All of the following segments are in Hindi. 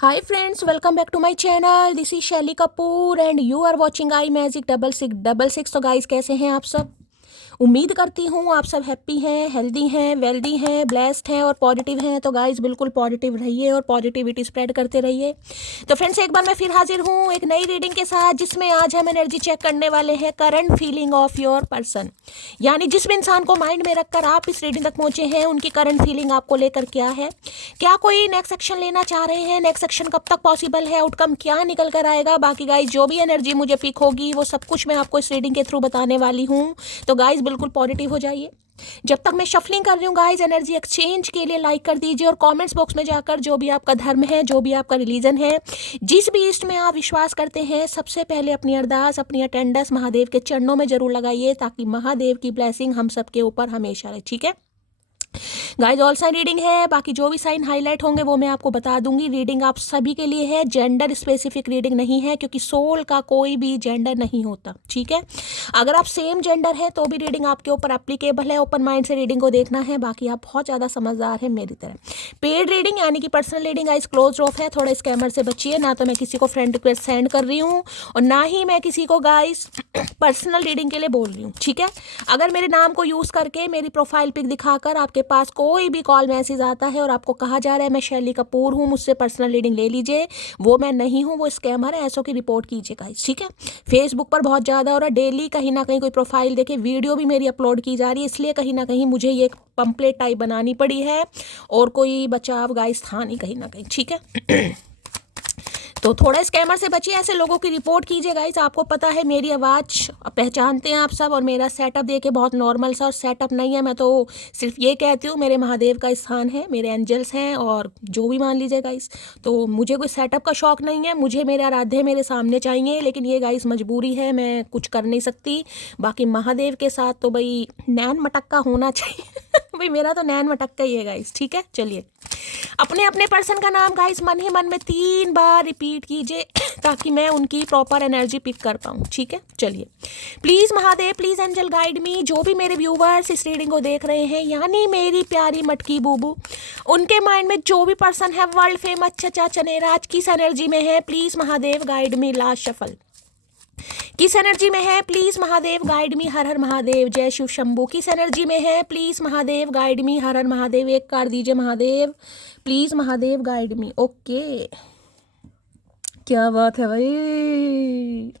Hi friends, welcome back to my channel. This is Shelly Kapoor and you are watching I magic 6666। तो गाइस कैसे हैं आप सब? उम्मीद करती हूँ आप सब हैप्पी हैं, हेल्दी हैं, वेल्दी हैं, ब्लेस्ड हैं और पॉजिटिव हैं। तो गाइस बिल्कुल पॉजिटिव रहिए और पॉजिटिविटी स्प्रेड करते रहिए। तो फ्रेंड्स एक बार मैं फिर हाजिर हूँ एक नई रीडिंग के साथ, जिसमें आज हम एनर्जी चेक करने वाले हैं current feeling of your person. यानी जिस भी इंसान को माइंड में रखकर आप इस रीडिंग तक पहुंचे हैं, उनकी करंट फीलिंग आपको लेकर क्या है, क्या कोई नेक्स्ट एक्शन लेना चाह रहे हैं, नेक्स्ट एक्शन कब तक पॉसिबल है, आउटकम क्या निकल कर आएगा। बाकी गाइस जो भी एनर्जी मुझे पिक होगी वो सब कुछ मैं आपको इस रीडिंग के थ्रू बताने वाली हूँ। तो गाइस बिल्कुल पॉजिटिव हो जाइए। जब तक मैं शफलिंग कर रही हूँ गाइस, एनर्जी एक्सचेंज के लिए लाइक कर दीजिए और कमेंट्स बॉक्स में जाकर जो भी आपका धर्म है, जो भी आपका रिलीजन है, जिस भी ईस्ट में आप विश्वास करते हैं, सबसे पहले अपनी अरदास, अपनी अटेंडेंस महादेव के चरणों में जरूर लगाइए, ताकि महादेव की ब्लेसिंग हम सबके ऊपर हमेशा रहे। ठीक है गाइज, ऑल साइन रीडिंग है। बाकी जो भी साइन हाईलाइट होंगे वो मैं आपको बता दूंगी। रीडिंग आप सभी के लिए है, जेंडर स्पेसिफिक रीडिंग नहीं है, क्योंकि सोल का कोई भी जेंडर नहीं होता। ठीक है, अगर आप सेम जेंडर है तो भी रीडिंग आपके ऊपर एप्लीकेबल है। ओपन माइंड से रीडिंग को देखना है। बाकी आप बहुत ज़्यादा समझदार है मेरी तरह। पेड रीडिंग यानी कि personal reading guys close of है। थोड़ा स्कैमर से बचिए। ना तो मैं किसी को फ्रेंड रिक्वेस्ट सेंड कर रही हूँ और ना ही मैं किसी को गाइज पर्सनल रीडिंग के लिए बोल रही हूँ। ठीक है, अगर मेरे नाम को यूज़ करके मेरी प्रोफाइल पिक दिखाकर आपके पास कोई भी कॉल मैसेज आता है और आपको कहा जा रहा है मैं शैली कपूर हूँ, मुझसे पर्सनल रीडिंग ले लीजिए, वो मैं नहीं हूँ, वो स्कैमर है, ऐसों की रिपोर्ट कीजिएगा। ठीक है, फेसबुक पर बहुत ज़्यादा हो रहा है। डेली कहीं ना कहीं कोई प्रोफाइल देखे, वीडियो भी मेरी अपलोड की जा रही है, इसलिए कहीं ना कहीं मुझे ये पंपलेट टाइप बनानी पड़ी है और कोई बचाव गाइस था नहीं कहीं ना कहीं। ठीक है तो थोड़ा स्कैमर से बचिए, ऐसे लोगों की रिपोर्ट कीजिए गाइस। आपको पता है मेरी आवाज़ पहचानते हैं आप सब, और मेरा सेटअप देखे बहुत नॉर्मल सा और सेटअप नहीं है। मैं तो सिर्फ ये कहती हूँ मेरे महादेव का स्थान है, मेरे एंजल्स हैं और जो भी मान लीजिए गाइस। तो मुझे कोई सेटअप का शौक नहीं है, मुझे मेरे आराध्य मेरे सामने चाहिए, लेकिन ये गाइस मजबूरी है, मैं कुछ कर नहीं सकती। बाकी महादेव के साथ तो भाई नैन मटक्का होना चाहिए भाई मेरा तो नैन मटक्का ही है गाइस। ठीक है, चलिए अपने अपने पर्सन का नाम गाइस मन ही मन में 3 बार रिपीट कीजिए ताकि मैं उनकी प्रॉपर एनर्जी पिक कर पाऊँ। ठीक है, चलिए please Mahadev, please angel guide me. जो भी मेरे व्यूवर्स इस रीडिंग को देख रहे हैं, यानी मेरी प्यारी मटकी बूबू, उनके माइंड में जो भी पर्सन है वर्ल्ड फेमस चचा चनेराज किस एनर्जी में है, please Mahadev guide me. Last shuffle किस एनर्जी में है, प्लीज महादेव गाइड मी। हर हर महादेव, जय शिव शंभू। किस एनर्जी में है, प्लीज महादेव गाइड मी। हर हर महादेव। एक कार्ड दीजिए Mahadev, please Mahadev guide me. Okay, क्या बात है भाई।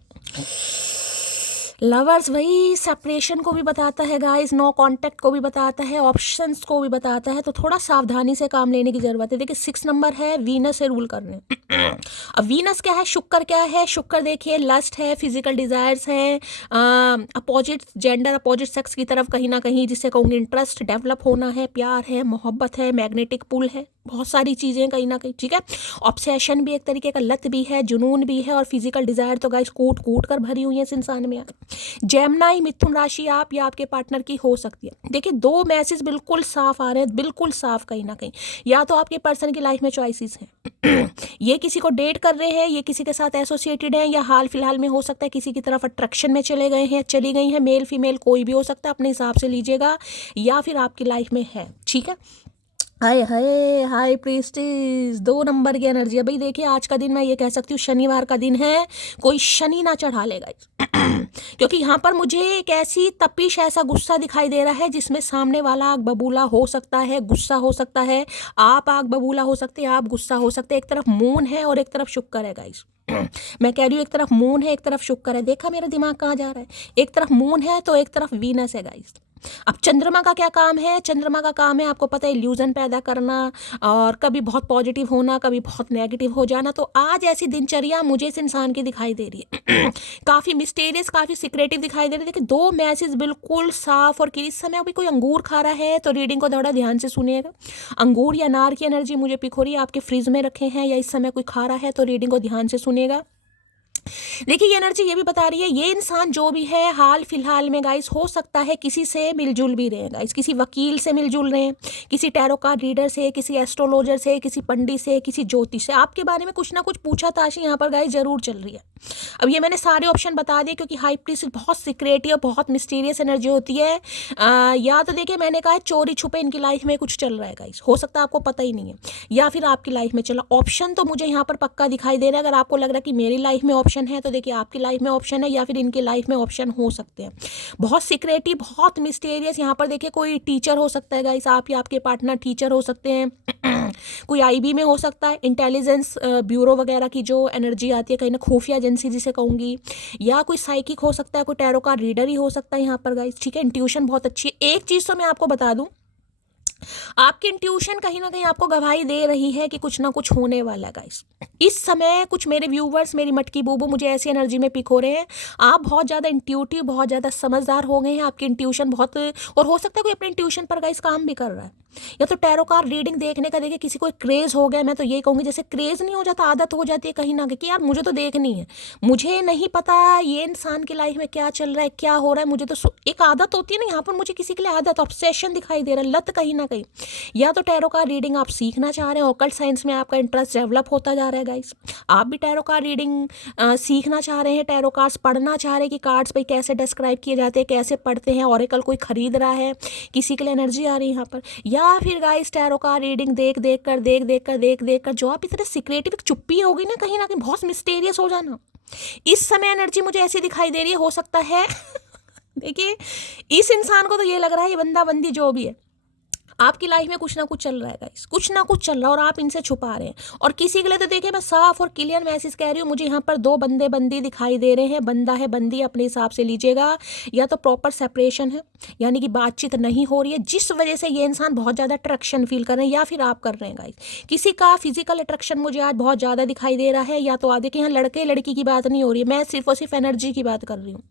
लवर्स वही सेपरेशन को भी बताता है गाइस, नो कांटेक्ट को भी बताता है, ऑप्शंस को भी बताता है। तो थोड़ा सावधानी से काम लेने की जरूरत है। देखिए 6 नंबर है, वीनस से रूल कर रहे हैं। अब वीनस क्या है, शुक्र क्या है, शुक्र देखिए लस्ट है, फिजिकल डिजायर्स है, अपोजिट जेंडर, अपोजिट सेक्स की तरफ कहीं ना कहीं जिसे कहूँगी इंटरेस्ट डेवलप होना है, प्यार है, मोहब्बत है, मैग्नेटिक पुल है, बहुत सारी चीज़ें कहीं ना कहीं। ठीक है, ऑब्सेशन भी एक तरीके का लत भी है, जुनून भी है, और फिजिकल डिजायर तो गाइस कूट कूट कर भरी हुई है इस इंसान में। जेमिनी मिथुन राशि आप या आपके पार्टनर की हो सकती है। देखिए 2 मैसेज बिल्कुल साफ आ रहे हैं, बिल्कुल साफ कहीं ना कहीं। या तो आपके पर्सन की लाइफ में चॉइसेस हैं ये किसी को डेट कर रहे हैं, ये किसी के साथ एसोसिएटेड हैं, या हाल फिलहाल में हो सकता है किसी की तरफ अट्रैक्शन में चले गए हैं, चली गई हैं। मेल फीमेल कोई भी हो सकता है, अपने हिसाब से लीजिएगा, या फिर आपकी लाइफ में है। ठीक है, हाय हाय हाय प्रीस्टिस 2 नंबर की एनर्जी है भाई। देखिए आज का दिन मैं ये कह सकती हूँ शनिवार का दिन है, कोई शनि ना चढ़ा लेगा क्योंकि यहाँ पर मुझे एक ऐसी तपिश, ऐसा गुस्सा दिखाई दे रहा है जिसमें सामने वाला आग बबूला हो सकता है, गुस्सा हो सकता है, आप आग बबूला हो सकते हैं, आप गुस्सा हो सकते हैं। एक तरफ मून है और एक तरफ शुक्र है गाइस मैं कह रही हूँ एक तरफ मून है, एक तरफ शुक्र है। देखा मेरा दिमाग कहाँ जा रहा है, एक तरफ मून है तो एक तरफ वीनस है गाइस। अब चंद्रमा का क्या काम है, चंद्रमा का काम है आपको पता है इल्यूजन पैदा करना, और कभी बहुत पॉजिटिव होना, कभी बहुत नेगेटिव हो जाना। तो आज ऐसी दिनचर्या मुझे इस इंसान की दिखाई दे रही है काफ़ी मिस्टीरियस, काफ़ी सिक्रेटिव दिखाई दे रही है। देखिए 2 मैसेज बिल्कुल साफ, और इस समय अभी कोई अंगूर खा रहा है तो रीडिंग को थोड़ा ध्यान से सुनिएगा। अंगूर या अनार की एनर्जी मुझे पिक हो रही है, आपके फ्रिज में रखे हैं या इस समय कोई खा रहा है तो रीडिंग को ध्यान से सुनिएगा। देखिए ये एनर्जी ये भी बता रही है, ये इंसान जो भी है हाल फिलहाल में गाइस हो सकता है किसी से मिलजुल भी रहे हैं गाइस, किसी वकील से मिलजुल रहे हैं, किसी टैरो कार्ड रीडर से, किसी एस्ट्रोलॉजर से, किसी पंडित से, किसी ज्योतिष से। आपके बारे में कुछ ना कुछ पूछताछ यहाँ पर गाइस जरूर चल रही है। अब ये मैंने सारे ऑप्शन बता दिए क्योंकि हाई प्रीस्ट बहुत सीक्रेटिव, बहुत मिस्टीरियस एनर्जी होती है। या तो देखिए मैंने कहा चोरी छुपे इनकी लाइफ में कुछ चल रहा है गाइस, हो सकता है आपको पता ही नहीं है, या फिर आपकी लाइफ में चला। ऑप्शन तो मुझे यहाँ पर पक्का दिखाई दे रहा है। अगर आपको लग रहा है कि मेरी लाइफ में ऑप्शन है तो देखिए आपकी लाइफ में ऑप्शन है, या फिर इनकी लाइफ में ऑप्शन हो सकते हैं। बहुत सीक्रेटिव, बहुत मिस्टीरियस। यहाँ पर देखिए कोई टीचर हो सकता है गाइस, आप या आपके पार्टनर टीचर हो सकते हैं। कोई आईबी में हो सकता है, इंटेलिजेंस ब्यूरो वगैरह की जो एनर्जी आती है, कहीं ना खुफिया एजेंसी जिसे कहूँगी, या कोई साइकिक हो सकता है, कोई टैरो का रीडर ही हो सकता है यहाँ पर गाइस। ठीक है, इंट्यूशन बहुत अच्छी है। एक चीज़ तो मैं आपको बता दूं, आपकी इंट्यूशन कहीं ना कहीं आपको गवाही दे रही है कि कुछ ना कुछ होने वाला है गाइस। इस समय कुछ मेरे व्यूवर्स, मेरी मटकी बूबू मुझे ऐसी एनर्जी में पिक हो रहे हैं। आप बहुत ज़्यादा इंट्यूटिव, बहुत ज़्यादा समझदार हो गए हैं। आपकी इंट्यूशन बहुत, और हो सकता है कोई अपने इंट्यूशन पर गाइस काम भी कर रहा है। या तो टैरो कार्ड रीडिंग देखने का देखिए किसी को एक क्रेज़ हो गया। मैं तो ये कहूँगी जैसे क्रेज़ नहीं हो जाता, आदत हो जाती है कहीं ना कहीं कि यार मुझे तो देखनी है, मुझे नहीं पता ये इंसान की लाइफ में क्या चल रहा है, क्या हो रहा है, मुझे तो एक आदत होती है ना। यहाँ पर मुझे किसी के लिए आदत, ऑब्सेशन दिखाई दे रहा है, लत कहीं ना कहीं। या तो टैरो कार्ड रीडिंग आप सीखना चाह रहे हैं, ऑकल्ट साइंस में आपका इंटरेस्ट डेवलप होता जा रहा है गाइस। आप भी टैरो कार्ड रीडिंग सीखना चाह रहे हैं, टैरो कार्ड्स पढ़ना चाह रहे हैं कि कार्ड्स पे कैसे डिस्क्राइब किए जाते हैं, कैसे पढ़ते हैं। ऑरेकल कोई खरीद रहा है, किसी के लिए एनर्जी आ रही है यहाँ पर। या फिर गाइस टैरो कार्ड रीडिंग देख देख कर जो आप इतने सीक्रेटिव, चुप्पी होगी ना कहीं बहुत मिस्टीरियस हो जाना। इस समय एनर्जी मुझे ऐसी दिखाई दे रही है, हो सकता है देखिए इस इंसान को तो ये लग रहा है, ये बंदा बंदी जो भी है, आपकी लाइफ में कुछ ना कुछ चल रहा है गाइस, कुछ ना कुछ चल रहा है और आप इनसे छुपा रहे हैं। और किसी के लिए तो देखिए मैं साफ और क्लियर मैसेज कह रही हूँ, मुझे यहाँ पर दो बंदे बंदी दिखाई दे रहे हैं। बंदा है, बंदी अपने हिसाब से लीजिएगा। या तो प्रॉपर सेपरेशन है, यानी कि बातचीत नहीं हो रही है, जिस वजह से ये इंसान बहुत ज़्यादा अट्रैक्शन फील कर रहे हैं, या फिर आप कर रहे हैं गाइस। किसी का फिजिकल अट्रैक्शन मुझे आज बहुत ज़्यादा दिखाई दे रहा है। या तो आगे यहाँ लड़के लड़की की बात नहीं हो रही है, मैं सिर्फ और सिर्फ एनर्जी की बात कर रही हूँ।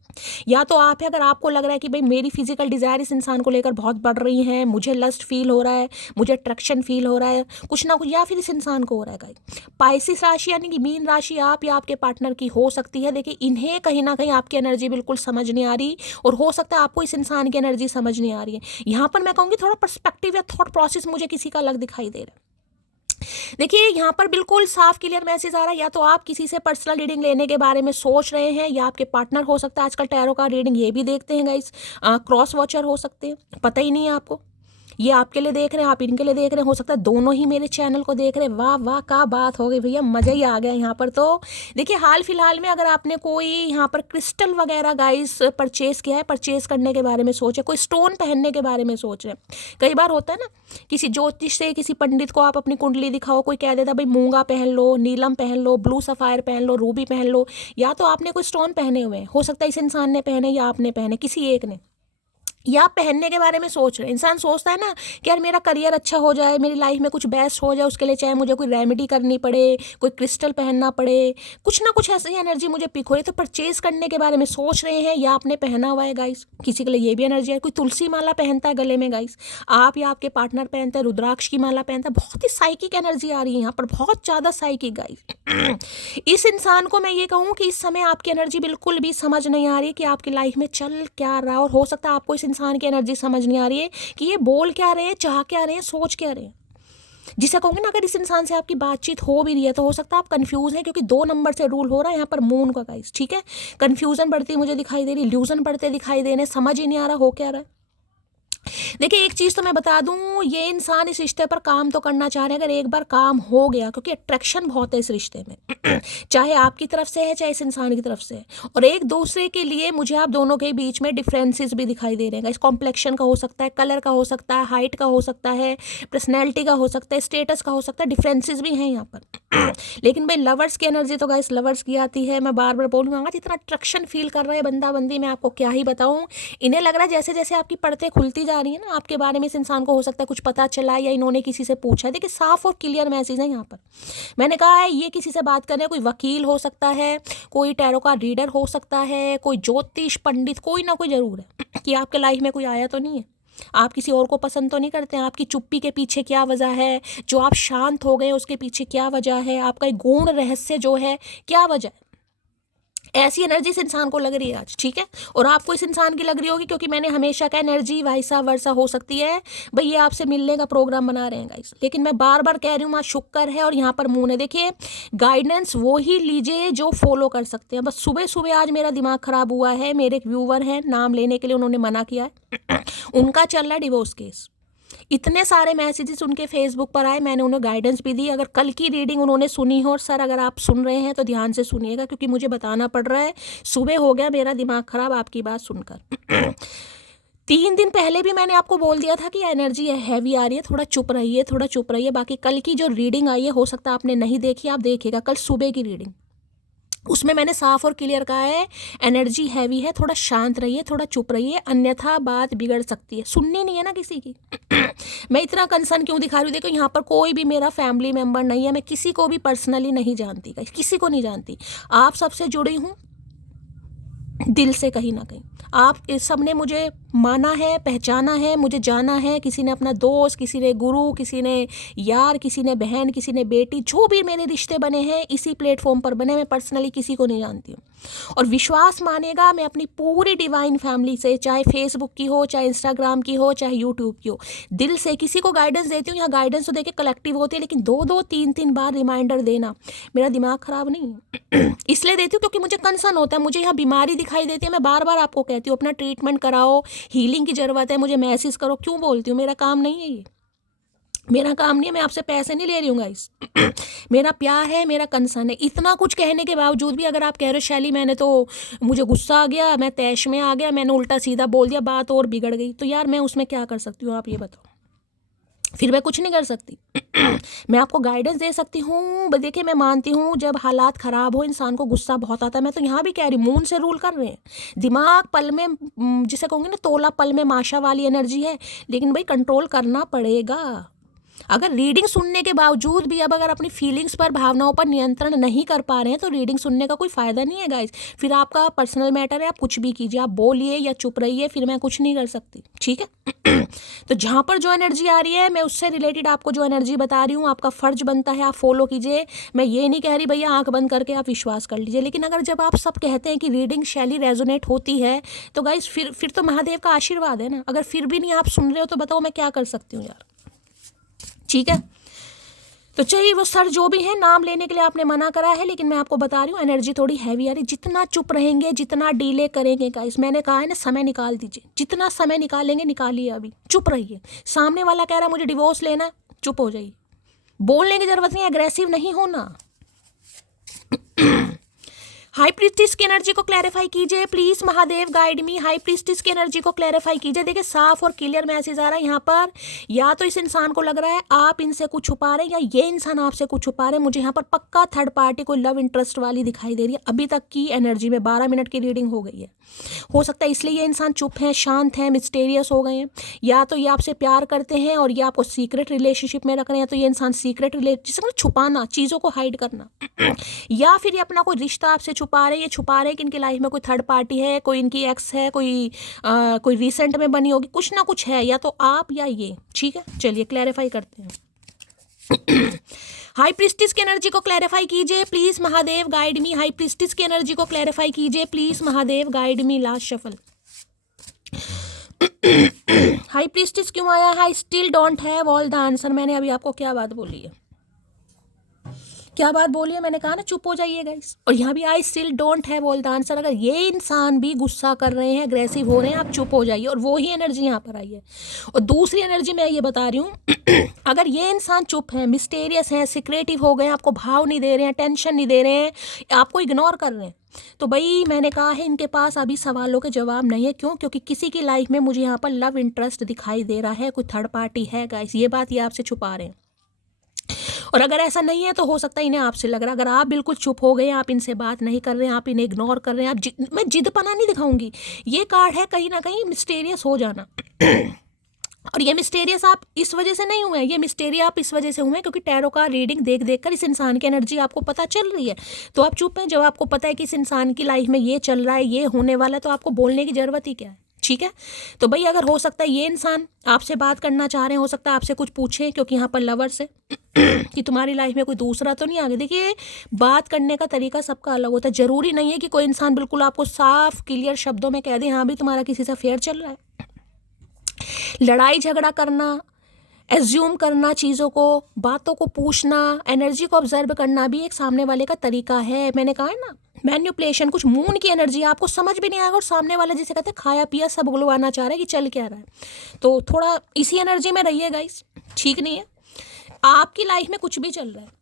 या तो आप है, अगर आपको लग रहा है कि भाई मेरी फिजिकल डिज़ायर इस इंसान को लेकर बहुत बढ़ रही है, मुझे लस्ट फील हो रहा है, मुझे अट्रैक्शन फील हो रहा है, कुछ ना कुछ, या फिर इस इंसान को हो रहा है गाइस। पाइसिस राशि यानी कि मीन राशि आप या आपके पार्टनर की हो सकती है। देखिए इन्हें कहीं ना कहीं आपकी एनर्जी बिल्कुल समझ नहीं आ रही, और हो सकता है आपको इस इंसान की एनर्जी समझ नहीं आ रही है। यहाँ पर मैं कहूँगी थोड़ा पर्सपेक्टिव या थॉट प्रोसेस मुझे किसी का अलग दिखाई दे रहा है। देखिए यहाँ पर बिल्कुल साफ क्लियर मैसेज आ रहा है, या तो आप किसी से पर्सनल रीडिंग लेने के बारे में सोच रहे हैं, या आपके पार्टनर हो सकता है आजकल टैरो का रीडिंग ये भी देखते हैं गाइस। क्रॉस वॉचर हो सकते हैं, पता ही नहीं है आपको, ये आपके लिए देख रहे हैं, आप इनके लिए देख रहे हैं, हो सकता है दोनों ही मेरे चैनल को देख रहे हैं। वाह वाह क्या बात हो गई भैया, मज़ा ही आ गया यहाँ पर। तो देखिए हाल फिलहाल में अगर आपने कोई यहाँ पर क्रिस्टल वगैरह गाइस परचेज किया है, परचेज करने के बारे में सोचे, कोई स्टोन पहनने के बारे में सोच रहे हैं। कई बार होता है ना, किसी ज्योतिष से, किसी पंडित को आप अपनी कुंडली दिखाओ, कोई कह देता भाई मूंगा पहन लो, नीलम पहन लो, ब्लू सफायर पहन लो, रूबी पहन लो। या तो आपने कोई स्टोन पहने हुए हैं, हो सकता है इस इंसान ने पहने या आपने पहने, किसी एक ने, या पहनने के बारे में सोच रहे हैं। इंसान सोचता है ना कि यार मेरा करियर अच्छा हो जाए, मेरी लाइफ में कुछ बेस्ट हो जाए, उसके लिए चाहे मुझे कोई रेमेडी करनी पड़े, कोई क्रिस्टल पहनना पड़े, कुछ ना कुछ ऐसी एनर्जी मुझे पिक हो रही है। तो परचेज करने के बारे में सोच रहे हैं, या आपने पहना हुआ है गाइस, किसी के लिए ये भी एनर्जी है। कोई तुलसी माला पहनता है गले में गाइस, आप या आपके पार्टनर पहनते हैं रुद्राक्ष की माला पहनता है। बहुत ही साइकिक एनर्जी आ रही है यहाँ पर, बहुत ज़्यादा साइकिक गाइस। इस इंसान को मैं ये कहूँ कि इस समय आपकी एनर्जी बिल्कुल भी समझ नहीं आ रही कि आपकी लाइफ में चल क्या रहा है, और हो सकता है आपको इस इंसान की एनर्जी समझ नहीं आ रही है कि ये बोल क्या रहे हैं, चाह क्या रहे हैं, सोच क्या रहे हैं। जिसे कहूँगे ना, अगर इस इंसान से आपकी बातचीत हो भी रही है तो हो सकता है आप कंफ्यूज हैं, क्योंकि 2 नंबर से रूल हो रहा है यहाँ पर मून का गाइस। ठीक है, कंफ्यूजन बढ़ती मुझे दिखाई दे रही, इल्यूजन बढ़ते दिखाई दे रहे, समझ ही नहीं आ रहा हो क्या रहा है। देखिए एक चीज़ तो मैं बता दूं, ये इंसान इस रिश्ते पर काम तो करना चाह रहे हैं। अगर एक बार काम हो गया, क्योंकि अट्रैक्शन बहुत है इस रिश्ते में चाहे आपकी तरफ से है, चाहे इस इंसान की तरफ से है, और एक दूसरे के लिए मुझे आप दोनों के बीच में डिफरेंसेस भी दिखाई दे रहे हैं। इस कॉम्प्लेक्शन का हो सकता है, कलर का हो सकता है, हाइट का हो सकता है, पर्सनैलिटी का हो सकता है, स्टेटस का हो सकता है, डिफरेंसेस भी हैं यहाँ पर। लेकिन भाई लवर्स की एनर्जी तो गाइस लवर्स की आती है। मैं बार बार बोलूँगा, जितना अट्रैक्शन फील कर रहे हैं बंदा बंदी, मैं आपको क्या ही बताऊँ। इन्हें लग रहा है जैसे जैसे आपकी परतें खुलती जा रही है ना आपके बारे में, इस इंसान को हो सकता है कुछ पता चला, या इन्होंने किसी से पूछा है। देखिए साफ और क्लियर मैसेज है यहाँ पर। मैंने कहा है ये किसी से बात करने, कोई वकील हो सकता है, कोई टैरो का रीडर हो सकता है, कोई ज्योतिष पंडित, कोई ना कोई जरूर है कि आपके लाइफ में कोई आया तो नहीं है, आप किसी और को पसंद तो नहीं करते हैं, आपकी चुप्पी के पीछे क्या वजह है, जो आप शांत हो गए उसके पीछे क्या वजह है, आपका एक गूढ़ रहस्य जो है क्या वजह है। ऐसी एनर्जी इस इंसान को लग रही है आज, ठीक है। और आपको इस इंसान की लग रही होगी, क्योंकि मैंने हमेशा कहा एनर्जी वैसा वर्षा हो सकती है। भाई ये आपसे मिलने का प्रोग्राम बना रहे हैं गाइस, लेकिन मैं बार बार कह रही हूँ आज शुक्र है और यहाँ पर मून है। देखिए गाइडेंस वो ही लीजिए जो फॉलो कर सकते हैं। बस सुबह सुबह आज मेरा दिमाग खराब हुआ है, मेरे एक व्यूवर हैं, नाम लेने के लिए उन्होंने मना किया है उनका चल रहा है डिवोर्स केस। इतने सारे मैसेजेस उनके फेसबुक पर आए, मैंने उन्हें गाइडेंस भी दी। अगर कल की रीडिंग उन्होंने सुनी हो, और सर अगर आप सुन रहे हैं तो ध्यान से सुनिएगा, क्योंकि मुझे बताना पड़ रहा है, सुबह हो गया मेरा दिमाग खराब आपकी बात सुनकर 3 दिन पहले भी मैंने आपको बोल दिया था कि एनर्जी हैवी आ रही है, थोड़ा चुप रहिए, थोड़ा चुप रहिए। बाकी कल की जो रीडिंग आई है, हो सकता है आपने नहीं देखी, आप देखिएगा कल सुबह की रीडिंग, उसमें मैंने साफ और क्लियर कहा है एनर्जी हैवी है, थोड़ा शांत रहिए, थोड़ा चुप रहिए, अन्यथा बात बिगड़ सकती है। सुननी नहीं है ना किसी की मैं इतना कंसर्न क्यों दिखा रही हूँ? देखो यहाँ पर कोई भी मेरा फैमिली मेम्बर नहीं है, मैं किसी को भी पर्सनली नहीं जानती, किसी को नहीं जानती। आप सबसे जुड़ी हूँ दिल से, कहीं ना कहीं आप इस सब ने मुझे माना है, पहचाना है, मुझे जाना है। किसी ने अपना दोस्त, किसी ने गुरु, किसी ने यार, किसी ने बहन, किसी ने बेटी, जो भी मेरे रिश्ते बने हैं इसी प्लेटफॉर्म पर बने। मैं पर्सनली किसी को नहीं जानती हूँ। और विश्वास मानेगा, मैं अपनी पूरी डिवाइन फैमिली से, चाहे फेसबुक की हो, चाहे इंस्टाग्राम की हो, चाहे यूट्यूब की हो, दिल से किसी को गाइडेंस देती हूँ। यहाँ गाइडेंस तो देखिए कलेक्टिव होती है, लेकिन 2-2, 3-3 बार रिमाइंडर देना मेरा दिमाग खराब नहीं है इसलिए देती हूँ क्योंकि मुझे कंसर्न होता है, मुझे यहाँ बीमारी दिखाई देती है। मैं बार बार आपको कहती हूँ अपना ट्रीटमेंट कराओ, हीलिंग की ज़रूरत है, मुझे मैसेज करो। क्यों बोलती हूँ? मेरा काम नहीं है ये, मेरा काम नहीं है। मैं आपसे पैसे नहीं ले रही हूँ गाइस मेरा प्यार है, मेरा कंसर्न है। इतना कुछ कहने के बावजूद भी अगर आप कह रहे हो शैली मैंने तो, मुझे गुस्सा आ गया, मैं तैश में आ गया, मैंने उल्टा सीधा बोल दिया, बात और बिगड़ गई, तो यार मैं उसमें क्या कर सकती हूँ? आप ये बताओ। फिर मैं कुछ नहीं कर सकती मैं आपको गाइडेंस दे सकती हूँ। देखिए मैं मानती हूँ जब हालात ख़राब हो इंसान को गुस्सा बहुत आता है। मैं तो यहाँ भी कह रही हूँ मून से रूल कर रहे हैं, दिमाग पल में, जिसे कहूँगी ना तोला पल में माशा वाली एनर्जी है, लेकिन भाई कंट्रोल करना पड़ेगा। अगर रीडिंग सुनने के बावजूद भी अब अगर अपनी फीलिंग्स पर, भावनाओं पर नियंत्रण नहीं कर पा रहे हैं, तो रीडिंग सुनने का कोई फ़ायदा नहीं है गाइज। फिर आपका पर्सनल मैटर है, आप कुछ भी कीजिए, आप बोलिए या चुप रहिए, फिर मैं कुछ नहीं कर सकती, ठीक है तो जहाँ पर जो एनर्जी आ रही है, मैं उससे रिलेटेड आपको जो एनर्जी बता रही हूँ, आपका फ़र्ज बनता है आप फॉलो कीजिए। मैं ये नहीं कह रही भैया आंख बंद करके आप विश्वास कर लीजिए, लेकिन अगर जब आप सब कहते हैं कि रीडिंग शैली रेजोनेट होती है, तो गाइज फिर तो महादेव का आशीर्वाद है ना। अगर फिर भी नहीं आप सुन रहे हो तो बताओ मैं क्या कर सकती हूँ यार, ठीक है। तो चलिए वो सर जो भी है, नाम लेने के लिए आपने मना करा है, लेकिन मैं आपको बता रही हूँ एनर्जी थोड़ी हैवी आ रही। जितना चुप रहेंगे, जितना डीले करेंगे गाइस, मैंने कहा है ना समय निकाल दीजिए, जितना समय निकालेंगे निकालिए, अभी चुप रहिए। सामने वाला कह रहा है मुझे डिवोर्स लेना है, चुप हो जाइए, बोलने की जरूरत नहीं, एग्रेसिव नहीं होना हाई प्रीस्टिस की एनर्जी को क्लैरिफाई कीजिए please, Mahadev guide me. High priestess की एनर्जी को क्लैरिफाई कीजिए। देखिए साफ और क्लियर मैसेज आ रहा है यहाँ पर, या तो इस इंसान को लग रहा है आप इनसे कुछ छुपा रहे हैं, या ये इंसान आपसे कुछ छुपा रहे हैं। मुझे यहाँ पर पक्का थर्ड पार्टी कोई लव इंटरेस्ट वाली दिखाई दे रही है। अभी तक की एनर्जी में 12 मिनट की रीडिंग हो गई है, हो सकता है इसलिए ये इंसान चुप है, शांत है, मिस्टेरियस हो गए हैं। या तो ये आपसे प्यार करते हैं और ये आपको सीक्रेट रिलेशनशिप में रख रहे हैं, तो ये इंसान सीक्रेट जिसे छुपाना, चीज़ों को हाइड करना या फिर ये अपना कोई रिश्ता आपसे छुपा रहे हैं। ये छुपा रहे हैं कि इनकी लाइफ में कोई थर्ड पार्टी है, कोई इनकी एक्स है, कोई रिसेंट में बनी होगी, कुछ ना कुछ है, या तो आप या ये, ठीक है। चलिए क्लैरिफाई करते हैं हाई प्रीस्टिस की एनर्जी को क्लैरिफाई कीजिए please, Mahadev guide me. High priestess की एनर्जी को क्लैरिफाई कीजिए please, Mahadev guide me. Last shuffle high priestess क्यों आया है? I still don't have all the answer. मैंने अभी आपको क्या बात बोली है, क्या बात बोली है? मैंने कहा ना चुप हो जाइए गाइस। और यहाँ भी आई still don't have all the answer. अगर ये इंसान भी गुस्सा कर रहे हैं, अग्रेसिव हो रहे हैं, आप चुप हो जाइए। और वो ही एनर्जी यहाँ पर आई है। और दूसरी एनर्जी मैं ये बता रही हूँ अगर ये इंसान चुप है, मिस्टेरियस है, सिक्रेटिव हो गए, आपको भाव नहीं दे रहे हैं, टेंशन नहीं दे रहे हैं, आपको इग्नोर कर रहे हैं, तो भाई मैंने कहा है इनके पास अभी सवालों के जवाब नहीं है। क्यों? क्योंकि किसी की लाइफ में मुझे यहाँ पर लव इंटरेस्ट दिखाई दे रहा है, कोई थर्ड पार्टी है गाइस। ये बात ये आपसे छुपा रहे हैं। और अगर ऐसा नहीं है तो हो सकता है इन्हें आपसे लग रहा है। अगर आप बिल्कुल चुप हो गए, आप इनसे बात नहीं कर रहे हैं, आप इन्हें इग्नोर कर रहे हैं, मैं जिदपना नहीं दिखाऊंगी। ये कार्ड है कहीं ना कहीं मिस्टेरियस हो जाना और ये मिस्टेरियस आप इस वजह से नहीं हुए हैं, ये मिस्टेरियस आप इस वजह से हुए हैं क्योंकि टैरो का रीडिंग देख देख कर इस इंसान की एनर्जी आपको पता चल रही है, तो आप चुप हैं। जब आपको पता है कि इस इंसान की लाइफ में ये चल रहा है, ये होने वाला है, तो आपको बोलने की ज़रूरत ही क्या है? ठीक है। तो भाई अगर हो सकता है ये इंसान आपसे बात करना चाह रहे हैं, हो सकता है आपसे कुछ पूछें, क्योंकि यहाँ पर लवर्स है कि तुम्हारी लाइफ में कोई दूसरा तो नहीं आ गया। देखिए बात करने का तरीका सबका अलग होता है। जरूरी नहीं है कि कोई इंसान बिल्कुल आपको साफ क्लियर शब्दों में कह दे हाँ भी तुम्हारा किसी से अफेयर चल रहा है। लड़ाई झगड़ा करना, एज्यूम करना चीज़ों को, बातों को पूछना, एनर्जी को ऑब्जर्व करना भी एक सामने वाले का तरीका है। मैंने कहा है ना, मैन्युपुलेशन, कुछ मून की एनर्जी आपको समझ भी नहीं आएगा और सामने वाला जिसे कहते हैं खाया पिया सब उगलवाना चाह रहा है कि चल क्या रहा है। तो थोड़ा इसी एनर्जी में रहिए गाइस, ठीक नहीं है। आपकी लाइफ में कुछ भी चल रहा है,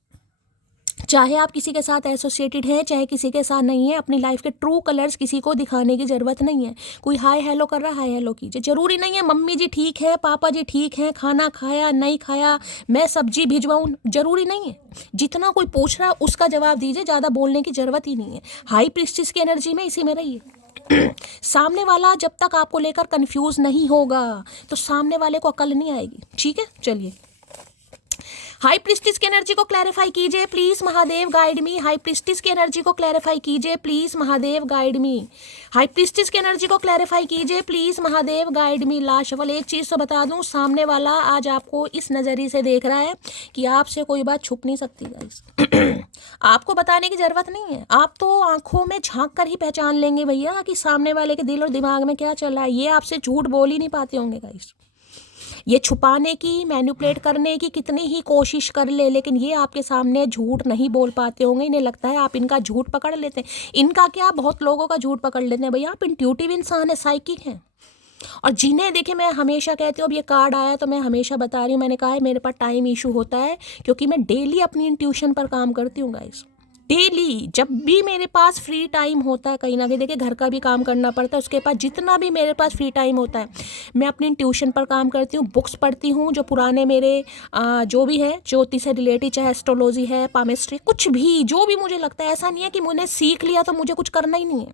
चाहे आप किसी के साथ एसोसिएटेड हैं चाहे किसी के साथ नहीं है, अपनी लाइफ के ट्रू कलर्स किसी को दिखाने की ज़रूरत नहीं है। कोई हाय हेलो कर रहा है, हाय हेलो कीजिए। ज़रूरी नहीं है मम्मी जी ठीक है, पापा जी ठीक है, खाना खाया नहीं खाया, मैं सब्जी भिजवाऊँ, ज़रूरी नहीं है। जितना कोई पूछ रहा है उसका जवाब दीजिए, ज़्यादा बोलने की ज़रूरत ही नहीं है। हाई प्रीस्टिस की एनर्जी में इसी में रहिए। सामने वाला जब तक आपको लेकर कंफ्यूज नहीं होगा तो सामने वाले को अकल नहीं आएगी, ठीक है। चलिए हाई प्रीस्टिस की एनर्जी को क्लैरिफाई कीजिए please Mahadev guide me. High priestess की एनर्जी को क्लैरिफाई कीजिए please Mahadev guide me. High priestess की एनर्जी को क्लैरिफाई कीजिए please Mahadev guide me. Last सवाल, एक चीज़ तो बता दूं, सामने वाला आज आपको इस नज़रिए से देख रहा है कि आपसे कोई बात छुप नहीं सकती गाइस। आपको बताने की ज़रूरत नहीं है, आप तो आंखों में झांक कर ही पहचान लेंगे भैया कि सामने वाले के दिल और दिमाग में क्या चल रहा है। ये आपसे झूठ बोल ही नहीं पाते होंगे गाइस। ये छुपाने की, मैनिपुलेट करने की कितनी ही कोशिश कर ले, लेकिन ये आपके सामने झूठ नहीं बोल पाते होंगे। इन्हें लगता है आप इनका झूठ पकड़ लेते हैं। इनका क्या, बहुत लोगों का झूठ पकड़ लेते हैं भैया। आप इंट्यूटिव इंसान है, साइकिक हैं। और जिन्हें देखे, मैं हमेशा कहती हूँ, अब ये कार्ड आया तो मैं हमेशा बता रही हूँ, मैंने कहा है मेरे पास टाइम इशू होता है क्योंकि मैं डेली अपनी इंट्यूशन पर काम करती हूँ गाइस। डेली जब भी मेरे पास फ्री टाइम होता है, कहीं ना कहीं देखिए घर का भी काम करना पड़ता है, उसके पास जितना भी मेरे पास फ्री टाइम होता है मैं अपनी ट्यूशन पर काम करती हूँ, बुक्स पढ़ती हूँ जो पुराने मेरे जो भी है ज्योतिष से रिलेटेड, चाहे एस्ट्रोलॉजी है, पामिस्ट्री, कुछ भी जो भी मुझे लगता है। ऐसा नहीं है कि मैंने सीख लिया तो मुझे कुछ करना ही नहीं है।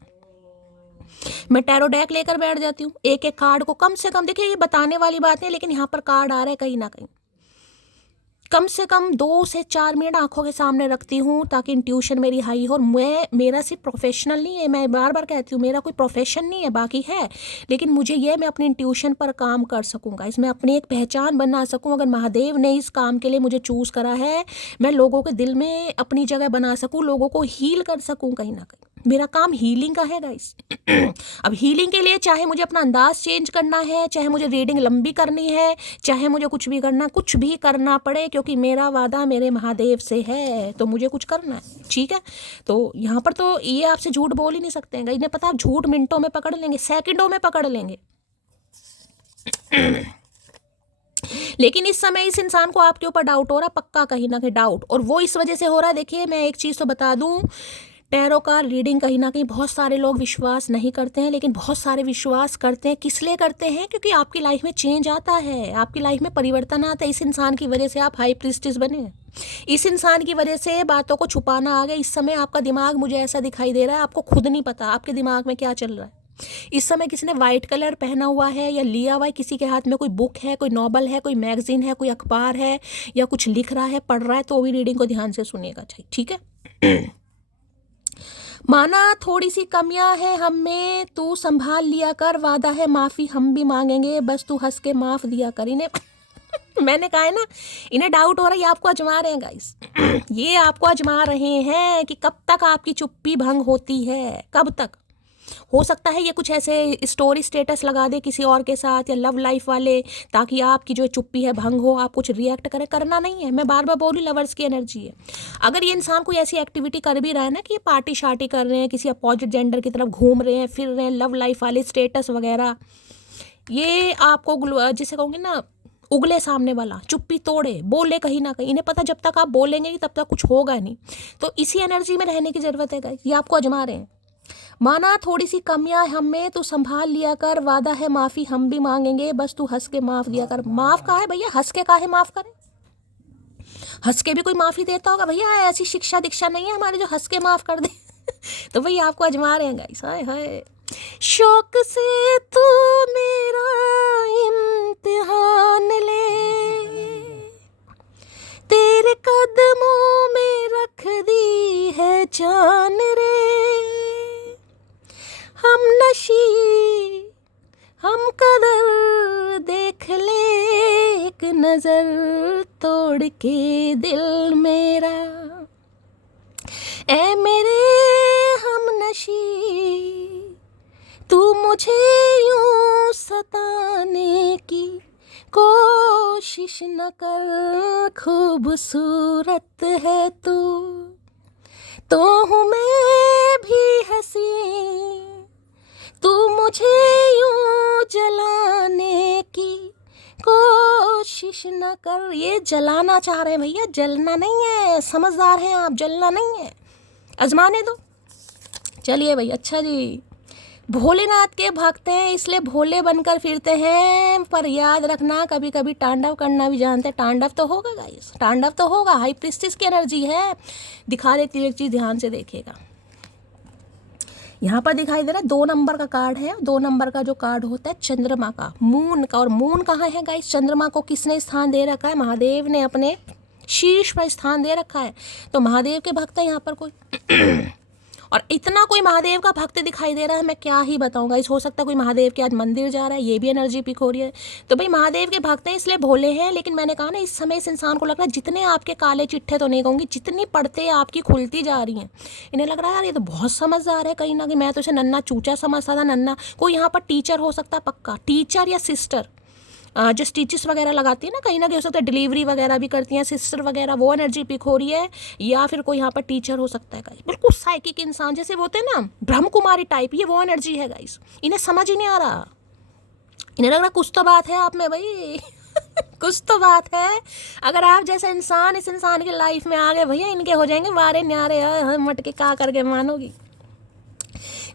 मैं टैरो डेक लेकर बैठ जाती हूँ, एक एक कार्ड को कम से कम, देखिए ये बताने वाली बात है लेकिन यहाँ पर कार्ड आ रहा है कहीं ना कहीं, कम से कम 2 से 4 मिनट आंखों के सामने रखती हूँ ताकि इंट्यूशन मेरी हाई हो। मेरा सिर्फ प्रोफेशनल नहीं है, मैं बार बार कहती हूँ मेरा कोई प्रोफेशन नहीं है, बाकी है, लेकिन मुझे ये मैं अपनी इंट्यूशन पर काम कर सकूँगा, इसमें अपनी एक पहचान बना सकूँ। अगर महादेव ने इस काम के लिए मुझे चूज़ करा है, मैं लोगों के दिल में अपनी जगह बना सकूँ, लोगों को हील कर सकूँ। कहीं ना कहीं मेरा काम हीलिंग का है गाइस। अब हीलिंग के लिए चाहे मुझे अपना अंदाज चेंज करना है, चाहे मुझे रीडिंग लंबी करनी है, चाहे मुझे कुछ भी करना, कुछ भी करना पड़े, क्योंकि मेरा वादा मेरे महादेव से है तो मुझे कुछ करना है, ठीक है। तो यहाँ पर तो ये आपसे झूठ बोल ही नहीं सकते हैं, इन्हें पता, आप झूठ मिनटों में पकड़ लेंगे, सेकंडों में पकड़ लेंगे। लेकिन इस समय इस इंसान को आपके ऊपर डाउट हो रहा, पक्का कहीं ना कहीं डाउट, और वो इस वजह से हो रहा है। देखिए मैं एक चीज़ तो बता दूं, टैरो का रीडिंग कहीं ना कहीं बहुत सारे लोग विश्वास नहीं करते हैं, लेकिन बहुत सारे विश्वास करते हैं। किस लिए करते हैं? क्योंकि आपकी लाइफ में चेंज आता है, आपकी लाइफ में परिवर्तन आता है। इस इंसान की वजह से आप हाई प्रीस्टिस बने हैं, इस इंसान की वजह से बातों को छुपाना आ गया। इस समय आपका दिमाग, मुझे ऐसा दिखाई दे रहा है, आपको खुद नहीं पता आपके दिमाग में क्या चल रहा है। इस समय किसी ने वाइट कलर पहना हुआ है या लिया हुआ है, किसी के हाथ में कोई बुक है, कोई नॉवल है, कोई मैगजीन है, कोई अखबार है, या कुछ लिख रहा है, पढ़ रहा है, तो भी रीडिंग को ध्यान से सुनिएगा, ठीक है। माना थोड़ी सी कमियां हैं हम में, तू संभाल लिया कर, वादा है माफ़ी हम भी मांगेंगे, बस तू हंस के माफ़ दिया कर। इन्हें मैंने कहा है ना, इन्हें डाउट हो रहा है, ये आपको आजमा रहे हैं गाइस। ये आपको आजमा रहे हैं कि कब तक आपकी चुप्पी भंग होती है, कब तक। हो सकता है ये कुछ ऐसे स्टोरी स्टेटस लगा दे किसी और के साथ या लव लाइफ वाले, ताकि आपकी जो चुप्पी है भंग हो, आप कुछ रिएक्ट करें। करना नहीं है, मैं बार बार बोल रही, लवर्स की एनर्जी है। अगर ये इंसान कोई ऐसी एक्टिविटी कर भी रहा है ना कि ये पार्टी शार्टी कर रहे हैं, किसी अपोजिट जेंडर की तरफ घूम रहे हैं, फिर रहे हैं, लव लाइफ वाले स्टेटस वगैरह, ये आपको जिसे कहूँगी ना, उगले सामने वाला, चुप्पी तोड़े, बोले कहीं ना कहीं। इन्हें पता जब तक आप बोलेंगे तब तक कुछ होगा नहीं, तो इसी एनर्जी में रहने की ज़रूरत है गाइस। ये आपको आजमा रहे हैं। माना थोड़ी सी कमियां हमें, तो संभाल लिया कर, वादा है माफ़ी हम भी मांगेंगे, बस तू हंस के माफ़ दिया कर। माफ़ कहा है भैया, हंस के काहे माफ़ करें? हंस के भी कोई माफ़ी देता होगा भैया? ऐसी शिक्षा दीक्षा नहीं है हमारे जो हंस के माफ़ कर दे। तो भैया आपको आजमा रहे हैं गाइस। हाय हाय, शौक से तू मेरा इम्तिहान ले, तेरे कदमों में रख दी है जान रे, हम नशी के दिल मेरा, ऐ मेरे हमनशी तू मुझे यूं सताने की कोशिश न कर, खूबसूरत है तू तो हूँ मैं भी हंसी, तू मुझे यूं जलाने की कोशिश न कर। ये जलाना चाह रहे हैं भैया, जलना नहीं है, समझदार हैं आप, जलना नहीं है, आजमाने दो। चलिए भाई, अच्छा जी, भोलेनाथ के भक्त हैं इसलिए भोले बनकर फिरते हैं, पर याद रखना कभी कभी तांडव करना भी जानते हैं। तांडव तो होगा गाइस, तांडव तो होगा, हाई प्रीस्टिस की एनर्जी है। दिखा देती हूँ एक चीज़, ध्यान से देखिएगा। यहाँ पर दिखाई दे रहा है 2 नंबर का कार्ड है। 2 नंबर का जो कार्ड होता है चंद्रमा का, मून का। और मून कहाँ है गाइस? चंद्रमा को किसने स्थान दे रखा है? महादेव ने अपने शीर्ष पर स्थान दे रखा है। तो महादेव के भक्त है यहाँ पर कोई और इतना कोई महादेव का भक्त दिखाई दे रहा है, मैं क्या ही बताऊंगा। इस हो सकता है कोई महादेव के आज मंदिर जा रहा है, ये भी एनर्जी पिक हो रही है। तो भाई महादेव के भक्त हैं इसलिए भोले हैं, लेकिन मैंने कहा ना इस समय इस इंसान को लग रहा है जितने आपके काले चिट्ठे तो नहीं कहूँगी, जितनी पढ़ते आपकी खुलती जा रही हैं, इन्हें लग रहा है यार ये तो बहुत समझदार है कहीं ना कहीं। मैं तो इसे नन्ना चूचा समझता था, नन्ना। कोई यहाँ पर टीचर हो सकता है पक्का, टीचर या सिस्टर, जो स्टिचेस वगैरह लगाती है ना, कहीं ना कहीं हो सकता है डिलीवरी वगैरह भी करती हैं सिस्टर वगैरह, वो एनर्जी पिक हो रही है। या फिर कोई यहाँ पर टीचर हो सकता है गाइस, बिल्कुल साइकिक इंसान जैसे वो होते हैं ना, ब्रह्म कुमारी टाइप, ये वो एनर्जी है गाइस। इन्हें समझ ही नहीं आ रहा, इन्हें लग रहा कुछ तो बात है आप में भाई कुछ तो बात है। अगर आप जैसे इंसान इस इंसान की लाइफ में आ गए भैया, इनके हो जाएंगे वारे न्यारे, मटके का करके मानोगी।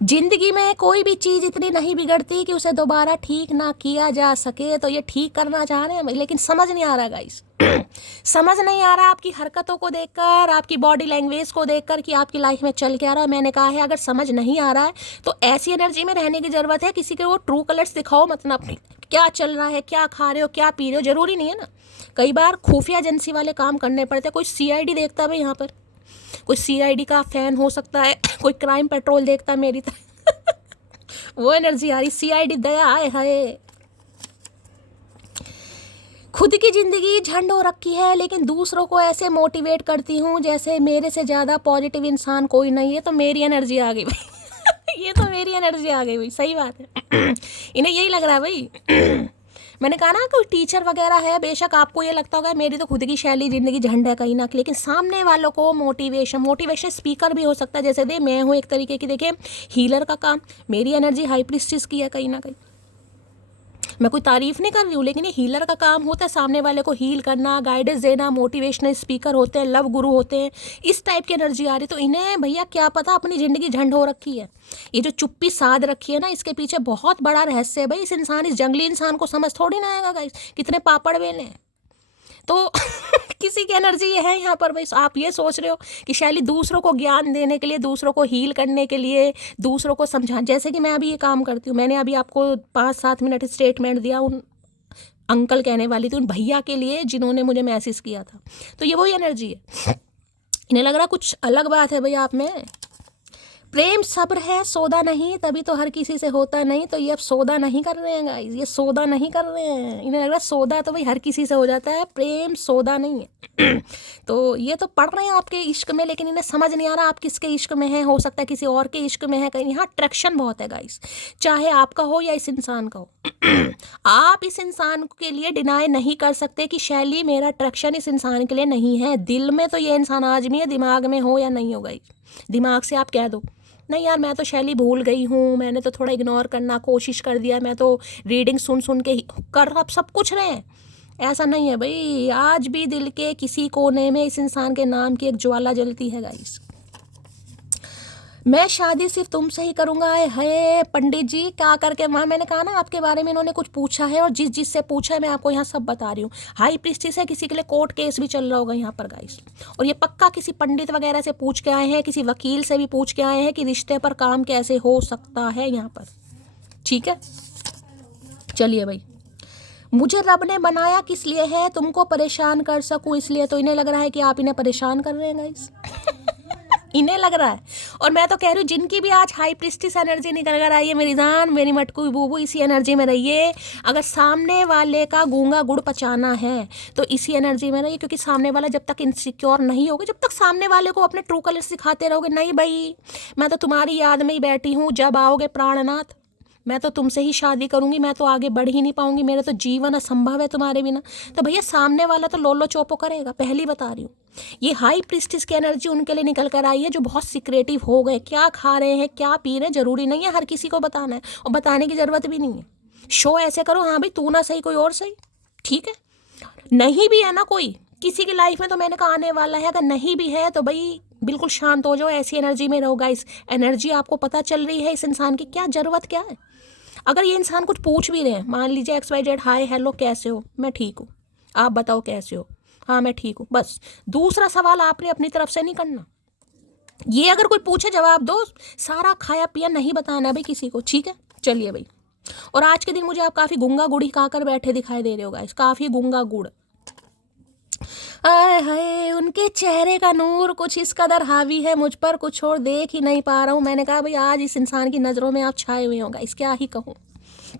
जिंदगी में कोई भी चीज़ इतनी नहीं बिगड़ती कि उसे दोबारा ठीक ना किया जा सके। तो ये ठीक करना चाह रहे हैं लेकिन समझ नहीं आ रहा गाइस समझ नहीं आ रहा आपकी हरकतों को देखकर, आपकी बॉडी लैंग्वेज को देखकर कि आपकी लाइफ में चल के आ रहा है। मैंने कहा है अगर समझ नहीं आ रहा है तो ऐसी एनर्जी में रहने की ज़रूरत है। किसी के वो ट्रू कलर्स दिखाओ, मतलब क्या चल रहा है, क्या खा रहे हो, क्या पी रहे हो, ज़रूरी नहीं है ना। कई बार खुफिया एजेंसी वाले काम करने पड़ते हैं। कोई CID देखता है भाई यहाँ पर, कोई CID का फ़ैन हो सकता है, कोई क्राइम पेट्रोल देखता है मेरी तरह वो एनर्जी आ रही, CID दया आए हाय। खुद की ज़िंदगी झंड हो रखी है, लेकिन दूसरों को ऐसे मोटिवेट करती हूँ जैसे मेरे से ज़्यादा पॉजिटिव इंसान कोई नहीं है। तो मेरी एनर्जी आ गई भाई ये तो मेरी एनर्जी आ गई भाई, सही बात है इन्हें यही लग रहा है भाई मैंने कहा ना कोई टीचर वगैरह है, बेशक आपको ये लगता होगा मेरी तो खुद की शैली ज़िंदगी झंड है कहीं ना, लेकिन सामने वालों को मोटिवेशन स्पीकर भी हो सकता है। जैसे दे मैं हूँ एक तरीके की, देखिए हीलर का काम, मेरी एनर्जी हाई प्रीस्टिस की है कहीं ना कहीं। मैं कोई तारीफ़ नहीं कर रही हूँ, लेकिन ये हीलर का काम होता है, सामने वाले को हील करना, गाइडेंस देना, मोटिवेशनल स्पीकर होते हैं, लव गुरु होते हैं, इस टाइप की एनर्जी आ रही। तो इन्हें भैया क्या पता अपनी ज़िंदगी झंड हो रखी है। ये जो चुप्पी साध रखी है ना, इसके पीछे बहुत बड़ा रहस्य है भाई। इस जंगली इंसान को समझ थोड़ी ना आएगा गाइस, कितने पापड़ बेले हैं। तो किसी की एनर्जी ये है यहाँ पर भाई। आप ये सोच रहे हो कि शैली दूसरों को ज्ञान देने के लिए, दूसरों को हील करने के लिए, दूसरों को समझा, जैसे कि मैं अभी ये काम करती हूँ। मैंने अभी आपको 5-7 मिनट स्टेटमेंट दिया उन अंकल कहने वाली थी, उन भैया के लिए जिन्होंने मुझे मैसेज किया था। तो ये वही एनर्जी है। इन्हें लग रहा कुछ अलग बात है भैया आप में। प्रेम सब्र है, सौदा नहीं, तभी तो हर किसी से होता नहीं। तो ये अब सौदा नहीं कर रहे हैं गाइस, ये सौदा नहीं कर रहे हैं। इन्हें लग रहा है सौदा तो भाई हर किसी से हो जाता है, प्रेम सौदा नहीं है तो ये तो पढ़ रहे हैं आपके इश्क में, लेकिन इन्हें समझ नहीं आ रहा आप किसके इश्क में हैं। हो सकता है किसी और के इश्क में है कहीं। यहाँ अट्रैक्शन बहुत है गाइस, चाहे आपका हो या इस इंसान का हो आप इस इंसान के लिए डिनाई नहीं कर सकते कि शैली मेरा अट्रैक्शन इस इंसान के लिए नहीं है। दिल में तो ये इंसान आज भी है, दिमाग में हो या नहीं हो गाइस। दिमाग से आप कह दो नहीं यार मैं तो शैली भूल गई हूँ, मैंने तो थोड़ा इग्नोर करना कोशिश कर दिया, मैं तो रीडिंग सुन के कर अब सब कुछ रहे हैं। ऐसा नहीं है भाई, आज भी दिल के किसी कोने में इस इंसान के नाम की एक ज्वाला जलती है गाइस। मैं शादी सिर्फ तुमसे ही करूँगा। है पंडित जी क्या करके वहाँ, मैंने कहा ना आपके बारे में इन्होंने कुछ पूछा है, और जिस से पूछा है मैं आपको यहाँ सब बता रही हूँ। हाई प्रीस्टिस है, किसी के लिए कोर्ट केस भी चल रहा होगा यहाँ पर गाइस। और ये पक्का किसी पंडित वगैरह से पूछ के आए हैं, किसी वकील से भी पूछ के आए हैं कि रिश्ते पर काम कैसे हो सकता है यहाँ पर। ठीक है चलिए भाई, मुझे रब ने बनाया किस लिए है, तुमको परेशान कर सकूँ इसलिए। तो इन्हें लग रहा है कि आप इन्हें परेशान कर रहे हैं गाइस इन्हें लग रहा है। और मैं तो कह रही हूँ जिनकी भी आज हाई प्रिस्टिस एनर्जी निकल कर आई है, मेरी जान मेरी मटकू बूबू, इसी एनर्जी में रहिए। अगर सामने वाले का गूंगा गुड़ पचाना है तो इसी एनर्जी में रहिए, क्योंकि सामने वाला जब तक इनसिक्योर नहीं होगा, जब तक सामने वाले को अपने ट्रू कलर सिखाते रहोगे, नहीं भाई मैं तो तुम्हारी याद में ही बैठी हूँ, जब आओगे प्राणनाथ मैं तो तुमसे ही शादी करूंगी, मैं तो आगे बढ़ ही नहीं पाऊंगी, मेरा तो जीवन असंभव है तुम्हारे बिना, तो भैया सामने वाला तो लोलो चोपो करेगा, पहली बता रही हूँ। ये हाई प्रिस्टिस की एनर्जी उनके लिए निकल कर आई है जो बहुत सिक्रेटिव हो गए, क्या खा रहे हैं क्या पी रहे हैं जरूरी नहीं है हर किसी को बताना है, और बताने की जरूरत भी नहीं है। शो ऐसे करो, हाँ भाई तू ना सही कोई और सही, ठीक है। नहीं भी है ना कोई किसी की लाइफ में, तो मैंने कहा आने वाला है, अगर नहीं भी है तो भाई बिल्कुल शांत हो जाओ, ऐसी एनर्जी में रहो गाइस। एनर्जी आपको पता चल रही है इस इंसान की क्या जरूरत क्या है। अगर ये इंसान कुछ पूछ भी रहे हैं, मान लीजिए XYZ, हाय हेलो कैसे हो, मैं ठीक हूँ, आप बताओ कैसे हो, हाँ मैं ठीक हूँ, बस दूसरा सवाल आपने अपनी तरफ से नहीं करना। ये अगर कोई पूछे जवाब दो, सारा खाया पिया नहीं बताना भाई किसी को, ठीक है। चलिए भाई, और आज के दिन मुझे आप काफ़ी गुंगा गुड़ ही खाकर बैठे दिखाई दे रहे हो गाइस, काफ़ी गुंगा गुड़। आय हाय उनके चेहरे का नूर कुछ इस कदर हावी है मुझ पर, कुछ और देख ही नहीं पा रहा हूँ। मैंने कहा भाई आज इस इंसान की नज़रों में आप छाए हुए होगा, इस क्या ही कहूँ,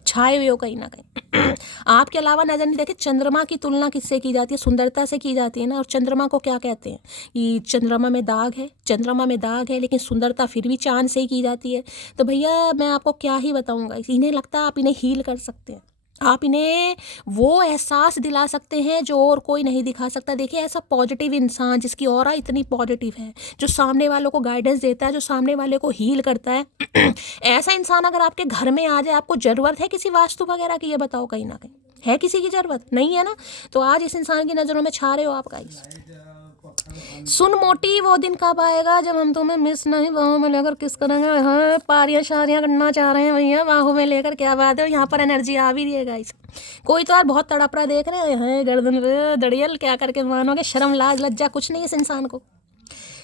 छाए हुए हो कहीं ना कहीं। आपके अलावा नजर नहीं देखे। चंद्रमा की तुलना किससे की जाती है, सुंदरता से की जाती है ना। और चंद्रमा को क्या कहते हैं, ये चंद्रमा में दाग है, चंद्रमा में दाग है, लेकिन सुंदरता फिर भी चांद से ही की जाती है। तो भैया मैं आपको क्या ही बताऊंगा, इन्हें लगता है आप इन्हें हील कर सकते हैं, आप इन्हें वो एहसास दिला सकते हैं जो और कोई नहीं दिखा सकता। देखिए ऐसा पॉजिटिव इंसान जिसकी ऑरा इतनी पॉजिटिव है, जो सामने वालों को गाइडेंस देता है, जो सामने वाले को हील करता है, ऐसा इंसान अगर आपके घर में आ जाए, आपको ज़रूरत है किसी वास्तु वगैरह की, ये बताओ कहीं ना कहीं है किसी की ज़रूरत नहीं है ना। तो आज इस इंसान की नज़रों में छा रहे हो आप गाइस। सुन मोटी वो दिन कब आएगा जब हम तुम्हें मिस नहीं बाहों में लेकर किस करेंगे। हाँ पारियां शारियां करना चाह रहे हैं भैया, बाहों में लेकर, क्या बात है। यहाँ पर एनर्जी आ भी रही है गाइस। कोई तो यार बहुत तड़परा देख रहे हैं, गर्दन पे दड़ियल, क्या करके मानोगे, शर्म लाज लज्जा कुछ नहीं है इस इंसान को।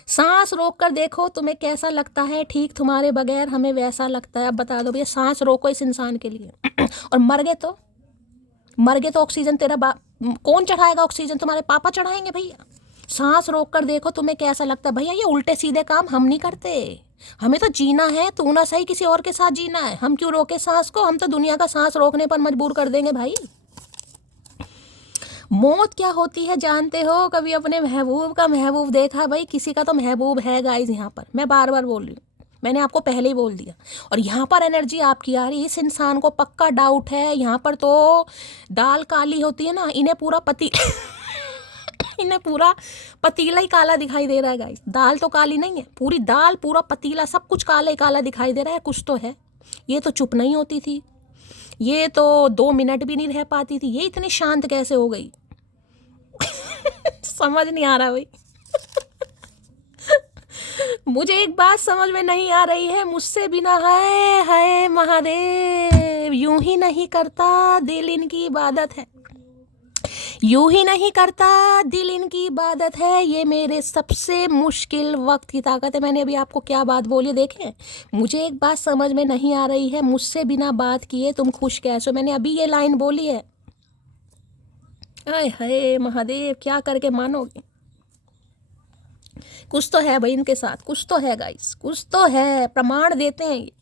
सांस रोक कर देखो तुम्हें कैसा लगता है, ठीक तुम्हारे बगैर हमें वैसा लगता है। अब बता दो भैया, सांस रोको इस इंसान के लिए। और मर गए तो ऑक्सीजन कौन चढ़ाएगा, ऑक्सीजन तुम्हारे पापा चढ़ाएंगे भैया। सांस रोक कर देखो तुम्हें कैसा लगता है। भैया ये उल्टे सीधे काम हम नहीं करते, हमें तो जीना है, तू ना सही किसी और के साथ जीना है। हम क्यों रोके सांस को, हम तो दुनिया का सांस रोकने पर मजबूर कर देंगे भाई। मौत क्या होती है जानते हो, कभी अपने महबूब का महबूब देखा भाई, किसी का तो महबूब है गाइस। यहाँ पर मैं बार बार बोल रही हूँ, मैंने आपको पहले ही बोल दिया। और यहाँ पर एनर्जी आपकी आ रही, इस इंसान को पक्का डाउट है। यहाँ पर तो दाल काली होती है ना, इन्हें पूरा इन्हें पूरा पतीला ही काला दिखाई दे रहा है गाइस। दाल तो काली नहीं है, पूरी दाल पूरा पतीला सब कुछ काला ही काला दिखाई दे रहा है। कुछ तो है, ये तो चुप नहीं होती थी, ये तो 2 मिनट भी नहीं रह पाती थी, ये इतनी शांत कैसे हो गई। समझ नहीं आ रहा भाई। मुझे एक बात समझ में नहीं आ रही है, मुझसे बिना हाय हाय महादेव यूं ही नहीं करता दिल इनकी इबादत है, यूं ही नहीं करता दिल इनकी इबादत है। ये मेरे सबसे मुश्किल वक्त की ताकत है। मैंने अभी आपको क्या बात बोली देखें, मुझे एक बात समझ में नहीं आ रही है, मुझसे बिना बात किए तुम खुश कैसे हो। मैंने अभी ये लाइन बोली है, आय हाय महादेव क्या करके मानोगे। कुछ तो है भाई इनके साथ, कुछ तो है गाइस, कुछ तो है, प्रमाण देते हैं ये।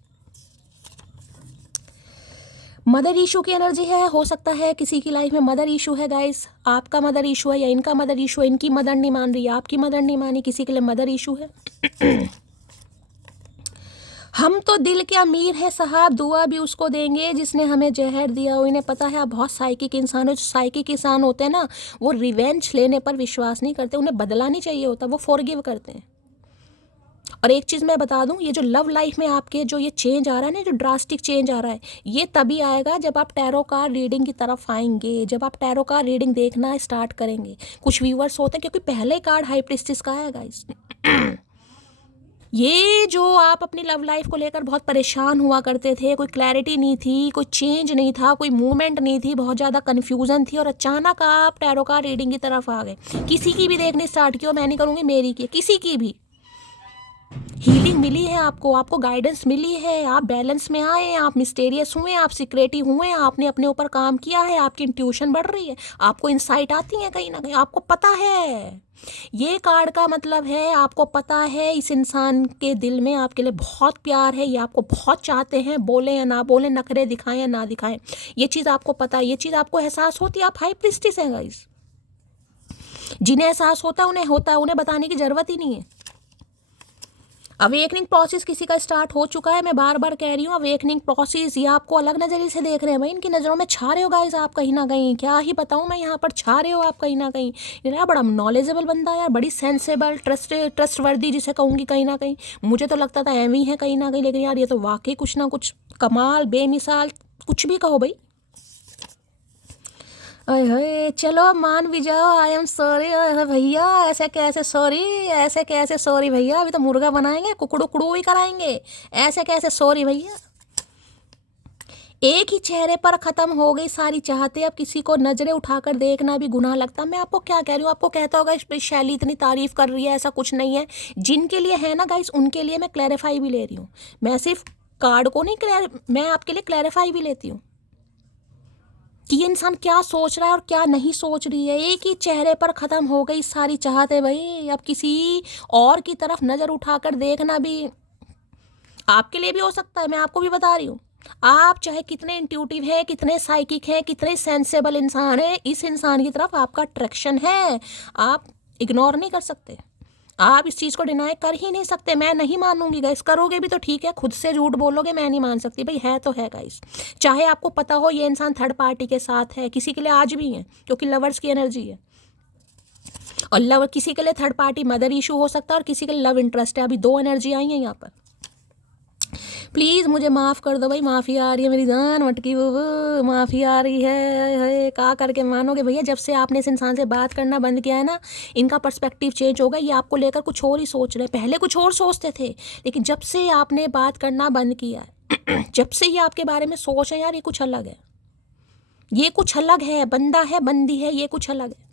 मदर इशू की एनर्जी है, हो सकता है किसी की लाइफ में मदर इशू है गाइस। आपका मदर इशू है या इनका मदर इशू है, इनकी मदर नहीं मान रही, आपकी मदर नहीं मानी, किसी के लिए मदर इशू है। हम तो दिल के अमीर हैं साहब, दुआ भी उसको देंगे जिसने हमें जहर दिया हो। इन्हें पता है आप बहुत साइकिक इंसान हो। जो साइकिक इंसान होते हैं ना, वो रिवेंज लेने पर विश्वास नहीं करते, उन्हें बदला नहीं चाहिए होता, वो फॉरगिव करते हैं। और एक चीज़ मैं बता दूं, ये जो लव लाइफ में आपके जो ये चेंज आ रहा है ना, जो ड्रास्टिक चेंज आ रहा है, ये तभी आएगा जब आप टैरो कार्ड रीडिंग की तरफ आएंगे, जब आप टैरो कार्ड रीडिंग देखना स्टार्ट करेंगे। कुछ व्यूअर्स होते हैं, क्योंकि पहले कार्ड हाई प्रिस्टिस का है गाइस। ये जो आप अपनी लव लाइफ को लेकर बहुत परेशान हुआ करते थे, कोई क्लैरिटी नहीं थी, कोई चेंज नहीं था, कोई मूवमेंट नहीं थी, बहुत ज़्यादा कन्फ्यूज़न थी, और अचानक आप टैरो कार्ड रीडिंग की तरफ आ गए। किसी की भी देखने स्टार्ट किया, मैं नहीं करूँगी मेरी की, किसी की भी, हीलिंग मिली है आपको, आपको गाइडेंस मिली है, आप बैलेंस में आए हैं, आप मिस्टेरियस हुए, आप सीक्रेटिव हुए, आपने अपने ऊपर काम किया है, आपकी इंट्यूशन बढ़ रही है, आपको इंसाइट आती है कहीं ना कहीं, आपको पता है। ये कार्ड का मतलब है आपको पता है इस इंसान के दिल में आपके लिए बहुत प्यार है, ये आपको बहुत चाहते हैं, बोले या ना बोले, नखरे दिखाएं या ना दिखाएं, ये चीज़ आपको पता है, ये चीज़ आपको एहसास होती है। आप हाई प्रीस्टिस हैं गाइस, जिन्हें एहसास होता है, उन्हें बताने की ज़रूरत ही नहीं है। अवेकनिंग प्रोसेस किसी का स्टार्ट हो चुका है, मैं बार बार कह रही हूँ अवेकनिंग प्रोसेस। ये आपको अलग नज़रिए से देख रहे हैं भाई, इनकी नज़रों में छा रहे हो गाइस आप कहीं ना कहीं, क्या ही बताऊँ मैं, यहाँ पर छा रहे हो आप कहीं ना कहीं। यार बड़ा नॉलेजेबल बंदा यार, बड़ी सेंसेबल, ट्रस्टवर्दी जिसे कहूँगी कहीं ना कहीं, मुझे तो लगता था एम ही है कहीं ना कहीं, लेकिन यार ये तो वाकई कुछ ना कुछ कमाल, बेमिसाल, कुछ भी कहो भाई। अरे चलो मान भी जाओ, आई एम सॉरी भैया, ऐसे कैसे सॉरी, ऐसे कैसे सॉरी भैया, अभी तो मुर्गा बनाएंगे, कुकड़ू कुड़ू भी कराएंगे, ऐसे कैसे सॉरी भैया। एक ही चेहरे पर ख़त्म हो गई सारी चाहते, अब किसी को नज़रें उठाकर देखना भी गुनाह लगता। मैं आपको क्या कह रही हूँ, आपको कहता होगा इस शैली इतनी तारीफ़ कर रही है, ऐसा कुछ नहीं है। जिनके लिए है ना गाइस, उनके लिए मैं क्लैरिफाई भी ले रही हूँ, मैं सिर्फ कार्ड को नहीं, मैं आपके लिए क्लैरिफाई भी लेती हूँ कि ये इंसान क्या सोच रहा है और क्या नहीं सोच रही है। एक ही चेहरे पर ख़त्म हो गई सारी चाहते भाई, अब किसी और की तरफ नज़र उठाकर देखना भी आपके लिए भी हो सकता है। मैं आपको भी बता रही हूँ, आप चाहे कितने इंट्यूटिव हैं, कितने साइकिक हैं, कितने सेंसेबल इंसान हैं, इस इंसान की तरफ आपका अट्रैक्शन है, आप इग्नोर नहीं कर सकते, आप इस चीज़ को डिनाई कर ही नहीं सकते। मैं नहीं मानूंगी गाइस, करोगे भी तो ठीक है, खुद से झूठ बोलोगे, मैं नहीं मान सकती भाई, है तो है गाइस। चाहे आपको पता हो ये इंसान थर्ड पार्टी के साथ है, किसी के लिए आज भी है क्योंकि लवर्स की एनर्जी है, और लव किसी के लिए थर्ड पार्टी मदर इशू हो सकता है, और किसी के लिए लव इंटरेस्ट है। अभी दो एनर्जी आई है यहाँ पर। प्लीज़ मुझे माफ़ कर दो भाई, माफ़ी आ रही है मेरी जान मटकी वो, माफ़ी आ रही है, का करके मानोगे भैया, जब से आपने इस इंसान से बात करना बंद किया है ना, इनका पर्सपेक्टिव चेंज होगा। ये आपको लेकर कुछ और ही सोच रहे हैं, पहले कुछ और सोचते थे, लेकिन जब से आपने बात करना बंद किया है जब से ये आपके बारे में सोच है यार, ये कुछ अलग है, ये कुछ अलग है, बंदा है बंदी है, ये कुछ अलग है।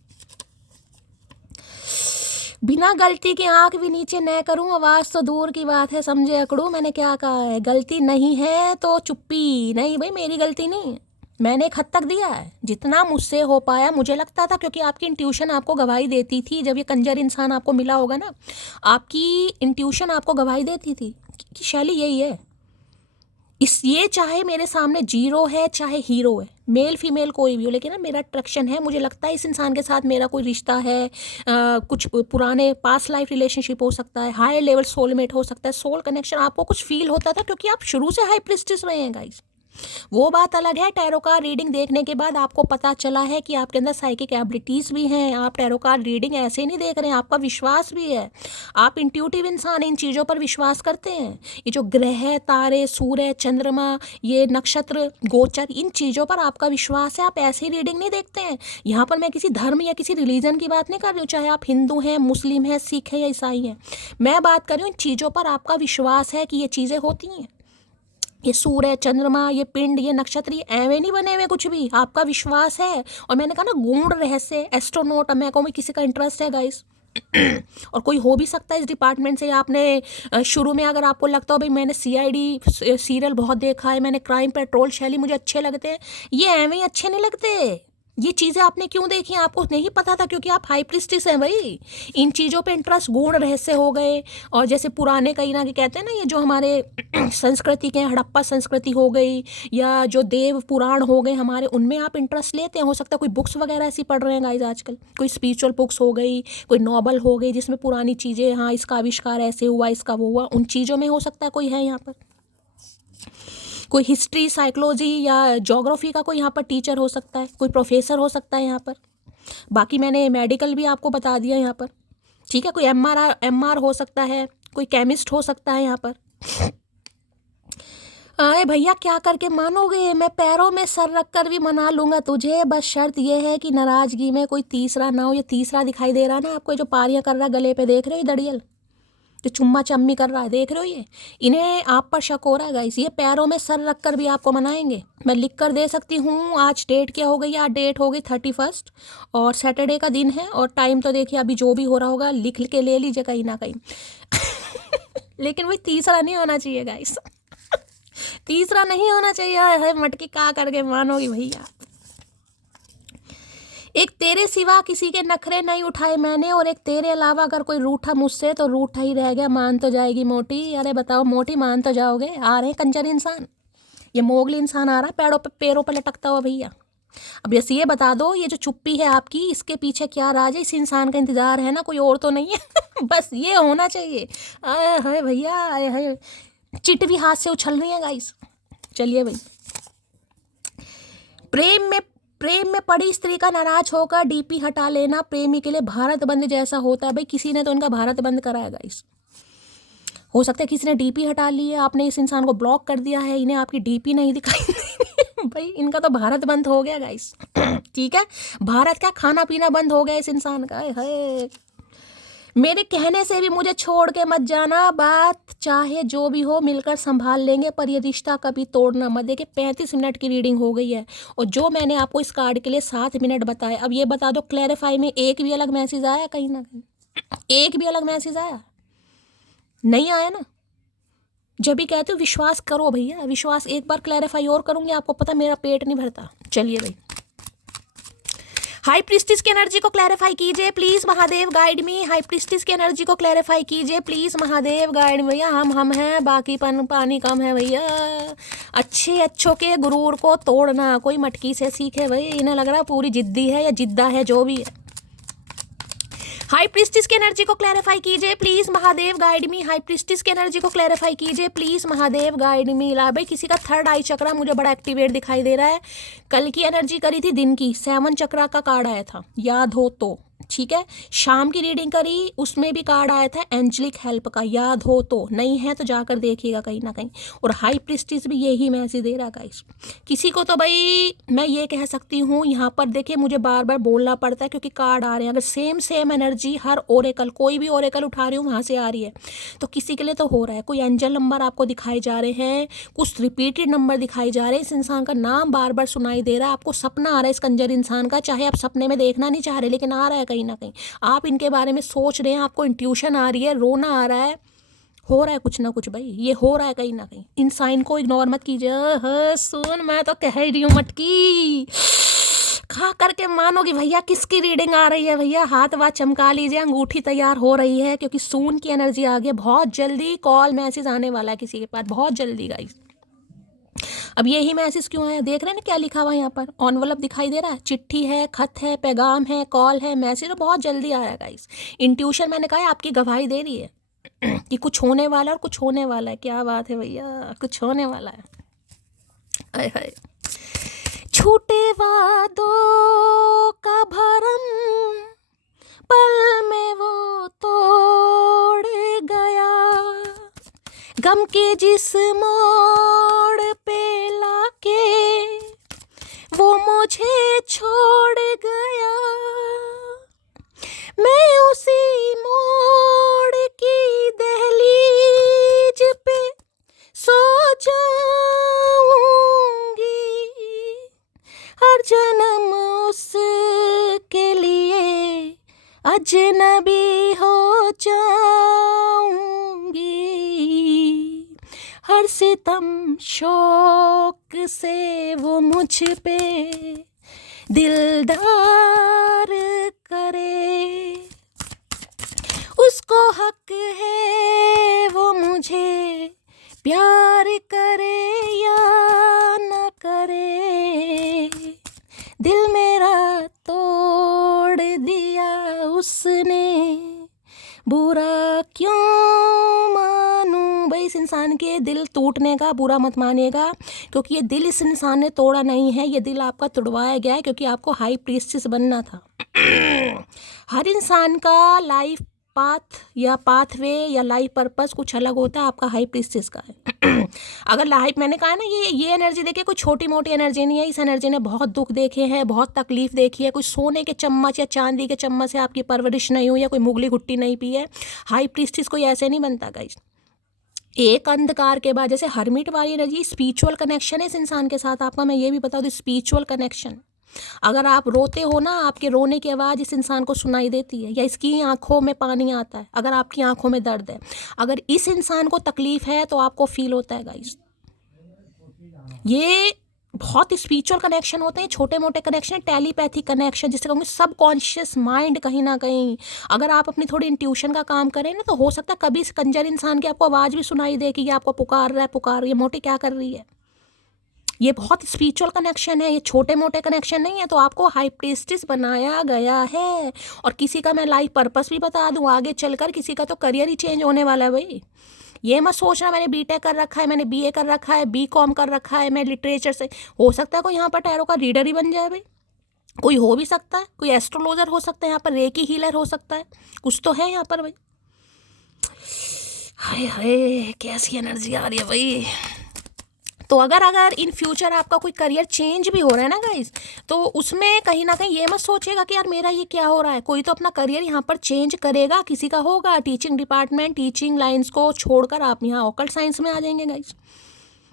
बिना गलती की आंख भी नीचे न करूं, आवाज़ तो दूर की बात है समझे अकड़ू। मैंने क्या कहा है, गलती नहीं है तो चुप्पी, नहीं भाई मेरी गलती नहीं है, मैंने एक हद तक दिया है जितना मुझसे हो पाया। मुझे लगता था क्योंकि आपकी इंट्यूशन आपको गवाही देती थी, जब ये कंजर इंसान आपको मिला होगा ना, आपकी इंट्यूशन आपको गवाही देती थी कि शैली यही है, इस ये चाहे मेरे सामने जीरो है चाहे हीरो है, मेल फीमेल कोई भी हो, लेकिन ना मेरा अट्रैक्शन है, मुझे लगता है इस इंसान के साथ मेरा कोई रिश्ता है, कुछ पुराने पास्ट लाइफ रिलेशनशिप हो सकता है, हाई लेवल सोलमेट हो सकता है, सोल कनेक्शन आपको कुछ फील होता था क्योंकि आप शुरू से हाई प्रिस्टिस रहे हैं गाइस। वो बात अलग है, टैरो कार्ड रीडिंग देखने के बाद आपको पता चला है कि आपके अंदर साइकिक एबिलिटीज़ भी हैं। आप टैरो कार्ड रीडिंग ऐसे नहीं देख रहे हैं, आपका विश्वास भी है, आप इंट्यूटिव इंसान, इन चीज़ों पर विश्वास करते हैं। ये जो ग्रह, तारे, सूर्य, चंद्रमा, ये नक्षत्र, गोचर, इन चीज़ों पर आपका विश्वास है, आप ऐसे ही रीडिंग नहीं देखते हैं। यहाँ पर मैं किसी धर्म या किसी रिलीजन की बात नहीं कर रही हूँ, चाहे आप हिंदू हैं, मुस्लिम हैं, सिख हैं या ईसाई हैं, मैं बात कर रही हूँ इन चीज़ों पर आपका विश्वास है कि ये चीज़ें होती हैं। ये सूर्य, चंद्रमा, ये पिंड, ये नक्षत्र, ये ऐवे नहीं बने हुए कुछ भी, आपका विश्वास है। और मैंने कहा ना गूढ़ रहस्य, एस्ट्रोनॉट, मैं कहूँ किसी का इंटरेस्ट है गाइस और कोई हो भी सकता है इस डिपार्टमेंट से। आपने शुरू में अगर आपको लगता हो भाई मैंने सीआईडी सीरियल बहुत देखा है, मैंने क्राइम पेट्रोल, शैली मुझे अच्छे लगते हैं, ये ऐवे ही अच्छे नहीं लगते। ये चीज़ें आपने क्यों देखी, आपको नहीं पता था क्योंकि आप हाई प्रिस्टिस हैं भाई। इन चीज़ों पे इंटरेस्ट, गूढ़ रहस्य हो गए, और जैसे पुराने कहीं ना कहते हैं ना, ये जो हमारे संस्कृति के, हड़प्पा संस्कृति हो गई, या जो देव पुराण हो गए हमारे, उनमें आप इंटरेस्ट लेते हैं। हो सकता है कोई बुक्स वगैरह ऐसी पढ़ रहे हैं गाइज आजकल, कोई स्पिरिचुअल बुक्स हो गई, कोई नॉवल हो गई जिसमें पुरानी चीज़ें, हाँ इसका आविष्कार ऐसे हुआ, इसका वो हुआ, उन चीज़ों में हो सकता है कोई है यहाँ पर। कोई हिस्ट्री, साइकोलॉजी या ज्योग्राफी का कोई यहाँ पर टीचर हो सकता है, कोई प्रोफेसर हो सकता है यहाँ पर। बाकी मैंने मेडिकल भी आपको बता दिया यहाँ पर, ठीक है। कोई एमआर हो सकता है, कोई केमिस्ट हो सकता है यहाँ पर। अरे भैया क्या करके मानोगे, मैं पैरों में सर रख कर भी मना लूंगा तुझे, बस शर्त ये है कि नाराजगी में कोई तीसरा ना हो। ये तीसरा दिखाई दे रहा है ना आपको, जो पारियां कर रहा है गले पे, देख रहे हो दड़ियल, तो चुम्मा चम्मी कर रहा है, देख रहे हो ये, इन्हें आप पर शक हो रहा है गाइस, ये पैरों में सर रख कर भी आपको मनाएंगे। मैं लिख कर दे सकती हूँ, आज डेट क्या हो गई, आज डेट हो गई 31 और सैटरडे का दिन है, और टाइम तो देखिए अभी जो भी हो रहा होगा लिख के ले लीजिए कहीं ना कहीं लेकिन वही तीसरा नहीं होना चाहिए गाइस। तीसरा नहीं होना चाहिए। है मटकी का करके मानोगी भैया। एक तेरे सिवा किसी के नखरे नहीं उठाए मैंने, और एक तेरे अलावा अगर कोई रूठा मुझसे तो रूठा ही रह गया, मान तो जाएगी मोटी। अरे बताओ मोटी, मान तो जाओगे। आ रहे हैं कंजर इंसान, ये मोगली इंसान आ रहा है पैरों पे लटकता हुआ भैया। अब बस ये बता दो, ये जो चुप्पी है आपकी, इसके पीछे क्या राज है? इस इंसान का इंतजार है ना, कोई और तो नहीं है। बस ये होना चाहिए। आए हाय भैया, आए हाय। चिट भी हाथ से उछल रही है गाइस। चलिए भाई, प्रेम में पड़ी स्त्री का नाराज होकर डीपी हटा लेना प्रेमी के लिए भारत बंद जैसा होता है। भाई किसी ने तो इनका भारत बंद कराया गाइस। हो सकता है किसी ने डीपी हटा ली है, आपने इस इंसान को ब्लॉक कर दिया है, इन्हें आपकी डीपी नहीं दिखाई देगी। भाई इनका तो भारत बंद हो गया गाइस। ठीक है, भारत का खाना पीना बंद हो गया इस इंसान का। है मेरे कहने से भी मुझे छोड़ के मत जाना, बात चाहे जो भी हो मिलकर संभाल लेंगे, पर ये रिश्ता कभी तोड़ना मत। देखिए 35 मिनट की रीडिंग हो गई है, और जो मैंने आपको इस कार्ड के लिए 7 मिनट बताए। अब ये बता दो, क्लैरिफाई में एक भी अलग मैसेज आया कहीं ना कहीं? एक भी अलग मैसेज आया? नहीं आया ना। जब भी कहते हो विश्वास करो भैया, विश्वास। एक बार क्लैरिफाई और करूंगी, आपको पता मेरा पेट नहीं भरता। चलिए भाई, हाई प्रीस्टिस की एनर्जी को क्लैरिफाई कीजिए please Mahadev, guide me. High priestess की एनर्जी को क्लैरिफाई कीजिए प्लीज महादेव, गाइड भैया। हम हैं, बाकी पानी कम है भैया। अच्छों के गुरूर को तोड़ना कोई मटकी से सीखे भाई। इन्हें लग रहा पूरी जिद्दी है या जिद्दा है, जो भी है। हाई प्रीस्टिस की एनर्जी को क्लैरिफाई कीजिए please Mahadev, guide me. High priestess की एनर्जी को क्लैरिफाई कीजिए प्लीज महादेव, गाइड मी। ला भाई, किसी का थर्ड आई चक्रा मुझे बड़ा एक्टिवेट दिखाई दे रहा है। कल की एनर्जी करी थी दिन की, 7 चक्रा का कार्ड आया था, याद हो तो। ठीक है, शाम की रीडिंग करी, उसमें भी कार्ड आया था एंजलिक हेल्प का, याद हो तो। नहीं है तो जाकर देखिएगा कहीं ना कहीं। और हाई प्रीस्टिस भी यही मैसेज दे रहा गाइस। किसी को तो भाई मैं ये कह सकती हूँ, यहाँ पर देखिए मुझे बार बार बोलना पड़ता है क्योंकि कार्ड आ रहे हैं। अगर सेम एनर्जी हर ओरेकल, कोई भी ओरेकल उठा रही हूँ वहाँ से आ रही है, तो किसी के लिए तो हो रहा है। कोई एंजल नंबर आपको दिखाए जा रहे हैं, कुछ रिपीटेड नंबर दिखाए जा रहे हैं, इस इंसान का नाम बार बार सुनाई दे रहा है, आपको सपना आ रहा है इस कंजर इंसान का, चाहे आप सपने में देखना नहीं चाह रहे, लेकिन आ रहा है कहीं ना कहीं। आप इनके बारे में सोच रहे हैं, आपको इंट्यूशन आ रही है, रोना आ रहा है, हो रहा है कुछ ना कुछ भाई, ये हो रहा है कहीं ना कहीं। इन साइन को इग्नोर मत कीजिए। सुन, मैं तो कह रही हूँ मटकी खा करके मानोगी भैया किसकी रीडिंग आ रही है। भैया हाथ वाथ चमका लीजिए, अंगूठी तैयार हो रही है, क्योंकि सून की एनर्जी आ गई। बहुत जल्दी कॉल मैसेज आने वाला है किसी के पास, बहुत जल्दी गाइस। अब यही मैसेज क्यों आया, देख रहे हैं ना क्या लिखा हुआ है यहाँ पर, एनवलप दिखाई दे रहा है, चिट्ठी है, खत है, पैगाम है, कॉल है, मैसेज बहुत जल्दी आ रहा है गाइस। इंट्यूशन मैंने कहा है आपकी गवाही दे रही है कि कुछ होने वाला है, और कुछ होने वाला है। क्या बात है भैया, कुछ होने वाला है। हाय हाय, छूटे वादों का भरम पल में वो तोड़ गया, गम के जिस मोड़ पे लाके वो मुझे छोड़ गया, मैं उसी मोड़ की दहलीज पे सो जाऊंगी, हर जन्म उसके लिए अजनबी हो जाऊंगी, हर सितम शौक से वो मुझ पे दिलदार करे, उसको हक है वो मुझे प्यार करे या न करे, दिल मेरा तोड़ दिया उसने, बुरा क्यों मानूं। भाई इस इंसान के दिल टूटने का बुरा मत मानिएगा, क्योंकि ये दिल इस इंसान ने तोड़ा नहीं है, ये दिल आपका तुड़वाया गया है, क्योंकि आपको हाई प्रीस्टिस बनना था। हर इंसान का लाइफ पाथ या पाथवे या लाइफ पर्पस कुछ अलग होता है, आपका हाई प्रीस्टिस का है। अगर लाइफ, मैंने कहा ना, ये एनर्जी देखिए कोई छोटी मोटी एनर्जी नहीं है। इस एनर्जी ने बहुत दुख देखे हैं, बहुत तकलीफ देखी है। कोई सोने के चम्मच या चांदी के चम्मच से आपकी परवरिश नहीं हुई, या कोई मुगली घुट्टी नहीं पी है। हाई प्रीस्टिस कोई ऐसे नहीं बनता गाइस। एक अंधकार के बाद, जैसे हर्मिट वाली एनर्जी, स्पिरिचुअल कनेक्शन है इस इंसान के साथ आपका। मैं ये भी बता दूं, स्पिरिचुअल कनेक्शन अगर आप रोते हो ना, आपके रोने की आवाज़ इस इंसान को सुनाई देती है, या इसकी आंखों में पानी आता है, अगर आपकी आंखों में दर्द है, अगर इस इंसान को तकलीफ है तो आपको फील होता है गाइस। ये बहुत स्पिरिचुअल कनेक्शन होते हैं, छोटे मोटे कनेक्शन, टेलीपैथिक कनेक्शन, जिससे कहूँगी सब कॉन्शियस माइंड कहीं ना कहीं। अगर आप अपनी थोड़ी इंट्यूशन का काम करें ना, तो हो सकता है कभी इस कंजर इंसान की आपको आवाज़ भी सुनाई दे कि ये आपको पुकार रहा है, पुकार ये मोटी क्या कर रही है। ये बहुत स्पिरिचुअल कनेक्शन है, ये छोटे मोटे कनेक्शन नहीं है। तो आपको हाई प्रीस्टिस बनाया गया है। और किसी का मैं लाइफ पर्पस भी बता दूं, आगे चलकर किसी का तो करियर ही चेंज होने वाला है भाई। ये मत सोचना मैंने बीटेक कर रखा है, मैंने बीए कर रखा है, बीकॉम कर रखा है, मैं लिटरेचर से, हो सकता है कोई यहाँ पर टैरो का रीडर ही बन जाए भाई, कोई हो भी सकता है, कोई एस्ट्रोलॉजर हो सकता है, यहाँ पर रेकी हीलर हो सकता है, कुछ तो है यहाँ पर भाई। हाय हाय कैसी एनर्जी आ रही है भाई। तो अगर इन फ्यूचर आपका कोई करियर चेंज भी हो रहा है ना गाइस, तो उसमें कहीं ना कहीं ये मत सोचिएगा कि यार मेरा ये क्या हो रहा है। कोई तो अपना करियर यहाँ पर चेंज करेगा, किसी का होगा टीचिंग डिपार्टमेंट, टीचिंग लाइंस को छोड़कर आप यहाँ ऑकल्ट साइंस में आ जाएंगे गाइस।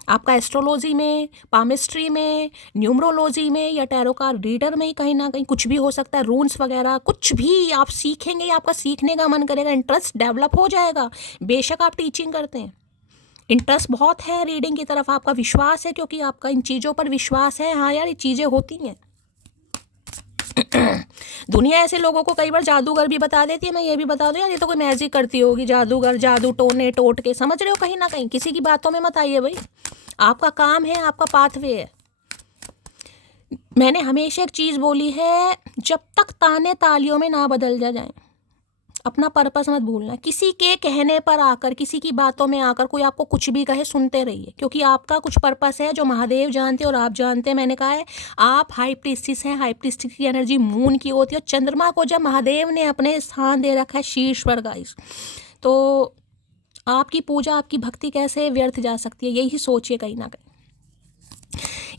आपका एस्ट्रोलॉजी में, पामिस्ट्री में, न्यूमरोलॉजी में, या टैरो कार्ड रीडर में ही कहीं ना कहीं कुछ भी हो सकता है। रून्स वगैरह कुछ भी आप सीखेंगे, आपका सीखने का मन करेगा, इंटरेस्ट डेवलप हो जाएगा। बेशक आप टीचिंग करते हैं, इंटरेस्ट बहुत है रीडिंग की तरफ, आपका विश्वास है, क्योंकि आपका इन चीज़ों पर विश्वास है। हाँ यार ये चीज़ें होती हैं। दुनिया ऐसे लोगों को कई बार जादूगर भी बता देती है। मैं ये भी बता दूं यार ये तो कोई मैजिक करती होगी, जादूगर, जादू टोने टोट के, समझ रहे हो। कहीं ना कहीं किसी की बातों में मत आइए भाई, आपका काम है, आपका पाथवे है। मैंने हमेशा एक चीज़ बोली है, जब तक ताने तालियों में ना बदल जाए, अपना पर्पस मत भूलना। किसी के कहने पर आकर, किसी की बातों में आकर कोई आपको कुछ भी कहे, सुनते रहिए, क्योंकि आपका कुछ पर्पस है जो महादेव जानते हैं और आप जानते हैं। मैंने कहा है आप हाई प्रीस्टिस हैं, हाई प्रीस्टिस की एनर्जी मून की होती है, और चंद्रमा को जब महादेव ने अपने स्थान दे रखा है शीर्ष पर गाइस, तो आपकी पूजा, आपकी भक्ति कैसे व्यर्थ जा सकती है, यही सोचिए कहीं ना कहीं।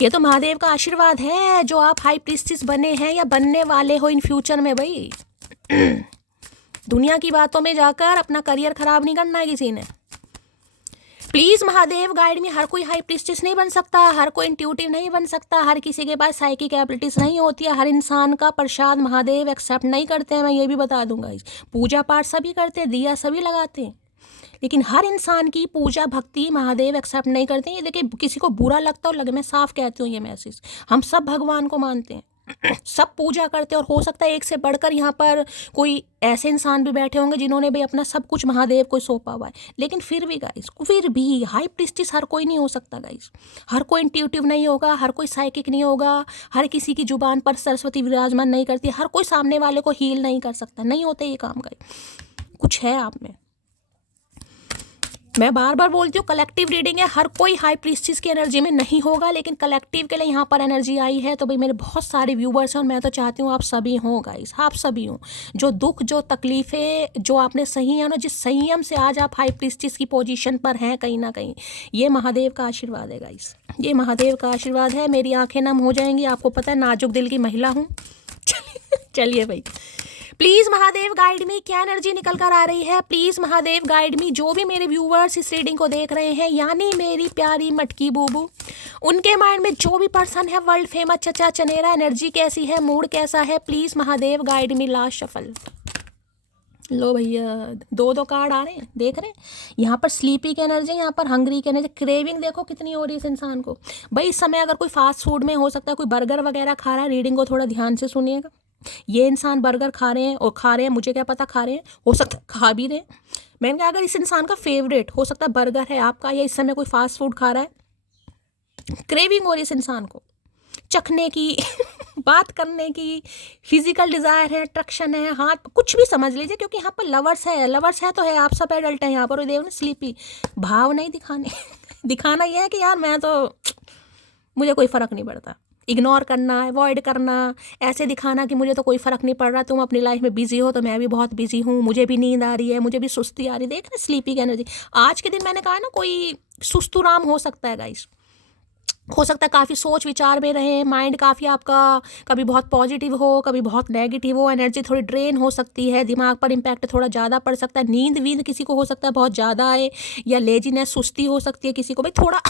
ये तो महादेव का आशीर्वाद है जो आप हाई प्रीस्टिस बने हैं या बनने वाले हो इन फ्यूचर में भाई। दुनिया की बातों में जाकर अपना करियर खराब नहीं करना है किसी ने। प्लीज़ महादेव गाइड में। हर कोई हाई प्रीस्टिस नहीं बन सकता, हर कोई इंट्यूटिव नहीं बन सकता, हर किसी के पास साइकिक एबिलिटीज नहीं होती है, हर इंसान का प्रसाद महादेव एक्सेप्ट नहीं करते हैं। मैं ये भी बता दूंगा, पूजा पाठ सभी करते हैं, दिया सभी लगाते हैं, लेकिन हर इंसान की पूजा भक्ति महादेव एक्सेप्ट नहीं करते। ये देखिए किसी को बुरा लगता हो लगे, मैं साफ कहती हूँ ये मैसेज, हम सब भगवान को मानते हैं, सब पूजा करते हैं, और हो सकता है एक से बढ़कर यहाँ पर कोई ऐसे इंसान भी बैठे होंगे जिन्होंने भी अपना सब कुछ महादेव को सौंपा हुआ है। लेकिन फिर भी गाइस, फिर भी हाई प्रीस्टिस हर कोई नहीं हो सकता गाइस। हर कोई इंट्यूटिव नहीं होगा, हर कोई साइकिक नहीं होगा, हर किसी की जुबान पर सरस्वती विराजमान नहीं करती, हर कोई सामने वाले को हील नहीं कर सकता, नहीं होते ये काम गाइस। कुछ है आप में। मैं बार बार बोलती हूँ कलेक्टिव रीडिंग है, हर कोई हाई प्रीस्टिस की एनर्जी में नहीं होगा, लेकिन कलेक्टिव के लिए यहाँ पर एनर्जी आई है। तो भाई मेरे बहुत सारे व्यूवर्स हैं और मैं तो चाहती हूँ आप सभी हों गाइस, आप सभी हों। जो दुख, जो तकलीफ़ें, जो आपने सही है ना, जिस संयम से आज आप हाई प्रीस्टिस की पोजीशन पर हैं कहीं ना कहीं, ये महादेव का आशीर्वाद है गाइस, ये महादेव का आशीर्वाद है। मेरी आंखें नम हो जाएंगी, आपको पता है नाजुक दिल की महिला हूँ। चलिए भाई, प्लीज़ महादेव गाइड मी, क्या एनर्जी निकल कर आ रही है। प्लीज़ महादेव गाइड मी। जो भी मेरे व्यूवर्स इस रीडिंग को देख रहे हैं, यानी मेरी प्यारी मटकी बूबू, उनके माइंड में जो भी पर्सन है, वर्ल्ड फेमस चचा चनेरा, एनर्जी कैसी है, मूड कैसा है, please Mahadev guide me. Last shuffle. लो भैया, दो कार्ड आ रहे हैं, देख रहे हैं। यहाँ पर स्लीपी की एनर्जी, यहाँ पर हंग्री की एनर्जी, क्रेविंग देखो कितनी हो रही है इस इंसान को भाई। इस समय अगर कोई फास्ट फूड में हो सकता है कोई बर्गर वगैरह खा रहा है, रीडिंग को थोड़ा ध्यान से सुनिएगा। ये इंसान बर्गर खा रहे हैं, और खा रहे हैं, मुझे क्या पता खा रहे हैं, हो सकता है खा भी रहे हैं। मैंने कहा अगर इस इंसान का फेवरेट हो सकता है बर्गर है आपका, या इस समय कोई फास्ट फूड खा रहा है, क्रेविंग हो रही है इस इंसान को चखने की, बात करने की, फिजिकल डिज़ायर है, अट्रैक्शन है, हाथ कुछ भी समझ लीजिए, क्योंकि यहाँ पर लवर्स है, लवर्स है तो है, आप सब एडल्ट हैं यहाँ पर। देव ने स्लीपी भाव नहीं दिखाने दिखाना यह है कि यार मैं तो, मुझे कोई फ़र्क नहीं पड़ता, इग्नोर करना, अवॉइड करना, ऐसे दिखाना कि मुझे तो कोई फ़र्क नहीं पड़ रहा, तुम अपनी लाइफ में बिजी हो तो मैं भी बहुत बिजी हूँ, मुझे भी नींद आ रही है, मुझे भी सुस्ती आ रही है। देख ना स्लीपी की एनर्जी। आज के दिन मैंने कहा ना कोई सुस्तुराम हो सकता है गाइस, हो सकता है काफ़ी सोच विचार में रहे, माइंड काफ़ी आपका कभी बहुत पॉजिटिव हो, कभी बहुत नेगेटिव हो, एनर्जी थोड़ी ड्रेन हो सकती है, दिमाग पर इम्पैक्ट थोड़ा ज़्यादा पड़ सकता है, नींद वींद किसी को हो सकता है बहुत ज़्यादा आए, या लेजीनेस सुस्ती हो सकती है किसी को। भाई थोड़ा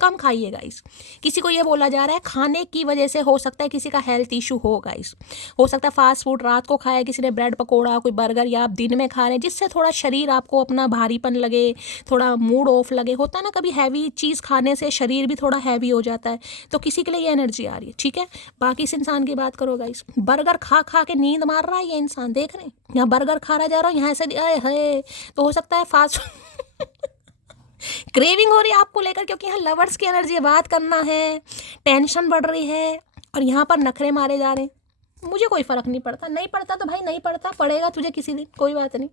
कम खाइए गाइस। किसी को ये बोला जा रहा है खाने की वजह से हो सकता है किसी का हेल्थ इशू हो गाइस। हो सकता है फास्ट फूड रात को खाया किसी ने, ब्रेड पकौड़ा, कोई बर्गर, या आप दिन में खा रहे हैं, जिससे थोड़ा शरीर आपको अपना भारीपन लगे, थोड़ा मूड ऑफ लगे। होता है ना कभी हैवी चीज़ खाने से शरीर भी थोड़ा हैवी हो जाता है, तो किसी के लिए ये एनर्जी आ रही है, ठीक है। बाकी इस इंसान की बात करो गाइस, बर्गर खा खा के नींद मार रहा है ये इंसान, देख रहे हैं यहाँ बर्गर खा रहा जा रहा हूँ, यहाँ से आए है, तो हो सकता है फास्ट क्रेविंग हो रही है आपको लेकर, क्योंकि यहाँ लवर्स की एनर्जी, बात करना है, टेंशन बढ़ रही है, और यहाँ पर नखरे मारे जा रहे हैं। मुझे कोई फर्क नहीं पड़ता, नहीं पड़ता तो भाई नहीं पड़ता, पड़ेगा तुझे किसी दिन, कोई बात नहीं।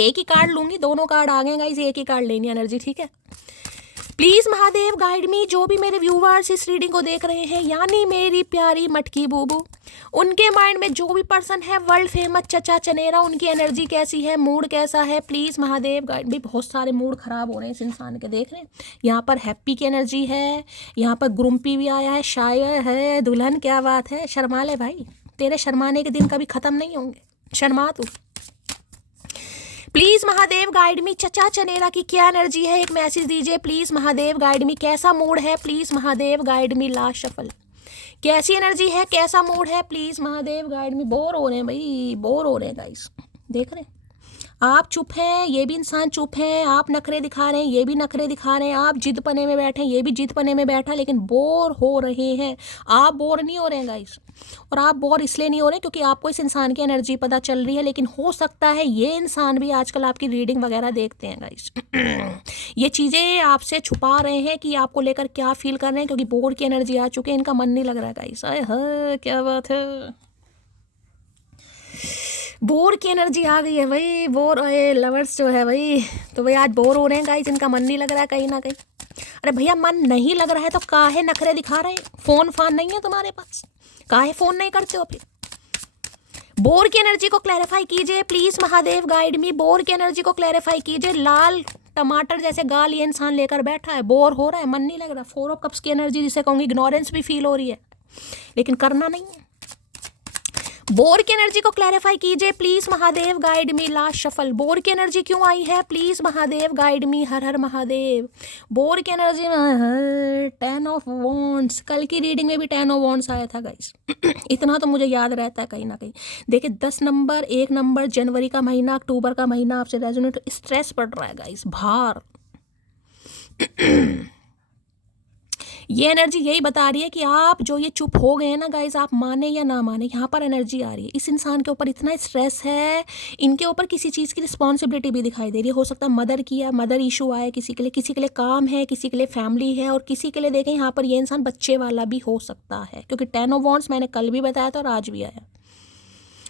एक ही कार्ड लूंगी, दोनों कार्ड आ गए गाइस, एक ही कार्ड लेनी एनर्जी, ठीक है। प्लीज महादेव गाइड मी, जो भी मेरे व्यूवर्स इस रीडिंग को देख रहे हैं, यानी मेरी प्यारी मटकी बूबू, उनके माइंड में जो भी पर्सन है वर्ल्ड फेमस चचा चनेरा, उनकी एनर्जी कैसी है, मूड कैसा है, प्लीज महादेव गाइड। भी बहुत सारे मूड खराब हो रहे हैं इस इंसान के, देख रहे हैं यहाँ पर हैप्पी की एनर्जी है, यहाँ पर ग्रुम्पी भी आया है, शायर है, दुल्हन, क्या बात है। शर्मा ले भाई, तेरे शर्माने के दिन कभी खत्म नहीं होंगे, शर्मा तू। प्लीज महादेव गाइड मी, चचा चनेरा की क्या एनर्जी है, एक मैसेज दीजिए प्लीज महादेव गाइड मी। कैसा मूड है, please Mahadev guide me. Last shuffle, कैसी एनर्जी है, कैसा मूड है, please Mahadev guide me. Bore हो रहे हैं भाई, बोर हो रहे हैं गाइस, देख रहे हैं आप चुप हैं, ये भी इंसान चुप है, आप नखरे दिखा रहे हैं, ये भी नखरे दिखा रहे हैं, आप जिद पने में बैठे हैं, ये भी जिद पने में बैठा, लेकिन बोर हो रहे हैं। आप बोर नहीं हो रहे हैं गाइस, और आप बोर इसलिए नहीं हो रहे क्योंकि आपको इस इंसान की एनर्जी पता चल रही है, लेकिन हो सकता है ये इंसान भी आजकल आपकी रीडिंग वगैरह देखते हैं गाइस। ये चीज़ें आपसे छुपा रहे हैं कि आपको लेकर क्या फील कर रहे हैं, क्योंकि बोर की एनर्जी आ चुकी है, इनका मन नहीं लग रहा है गाइस। अरे क्या बात है, बोर की एनर्जी आ गई है भाई, बोर लवर्स जो है भाई, तो भाई आज बोर हो रहे हैं गाइस, इनका मन नहीं लग रहा है कहीं ना कहीं। अरे भैया मन नहीं लग रहा है तो काहे नखरे दिखा रहे हैं, फोन फान नहीं है तुम्हारे पास, काहे फोन नहीं करते हो फिर। बोर की एनर्जी को क्लैरिफाई कीजिए please Mahadev guide me, bore की एनर्जी को क्लैरिफाई कीजिए। लाल टमाटर जैसे गाल ये इंसान लेकर बैठा है, बोर हो रहा है, मन नहीं लग रहा। 4 ऑफ कप्स की एनर्जी जिसे कहूँगी, इग्नोरेंस भी फील हो रही है, लेकिन करना नहीं है। बोर की एनर्जी को क्लैरिफाई कीजिए please Mahadev guide me. Last shuffle, bore की एनर्जी क्यों आई है, please Mahadev guide me. Her her Mahadev. Bore की एनर्जी में 10 ऑफ वॉन्ड्स, कल की रीडिंग में भी 10 ऑफ वॉन्ड्स आया था गाइस। इतना तो मुझे याद रहता है कहीं ना कहीं। देखिए 10 नंबर, 1 नंबर, जनवरी का महीना, अक्टूबर का महीना आपसे रेजोनेट, स्ट्रेस बढ़ रहा है गाइस, भार। ये एनर्जी यही बता रही है कि आप जो ये चुप हो गए हैं ना गाइज, आप माने या ना माने, यहाँ पर एनर्जी आ रही है। इस इंसान के ऊपर इतना स्ट्रेस है, इनके ऊपर किसी चीज़ की रिस्पॉन्सिबिलिटी भी दिखाई दे रही है। हो सकता है मदर की या मदर इशू आए किसी के लिए काम है, किसी के लिए फैमिली है, और किसी के लिए देखें यहाँ पर ये इंसान बच्चे वाला भी हो सकता है, क्योंकि 10 ऑफ वॉन्ड्स मैंने कल भी बताया था और आज भी आया।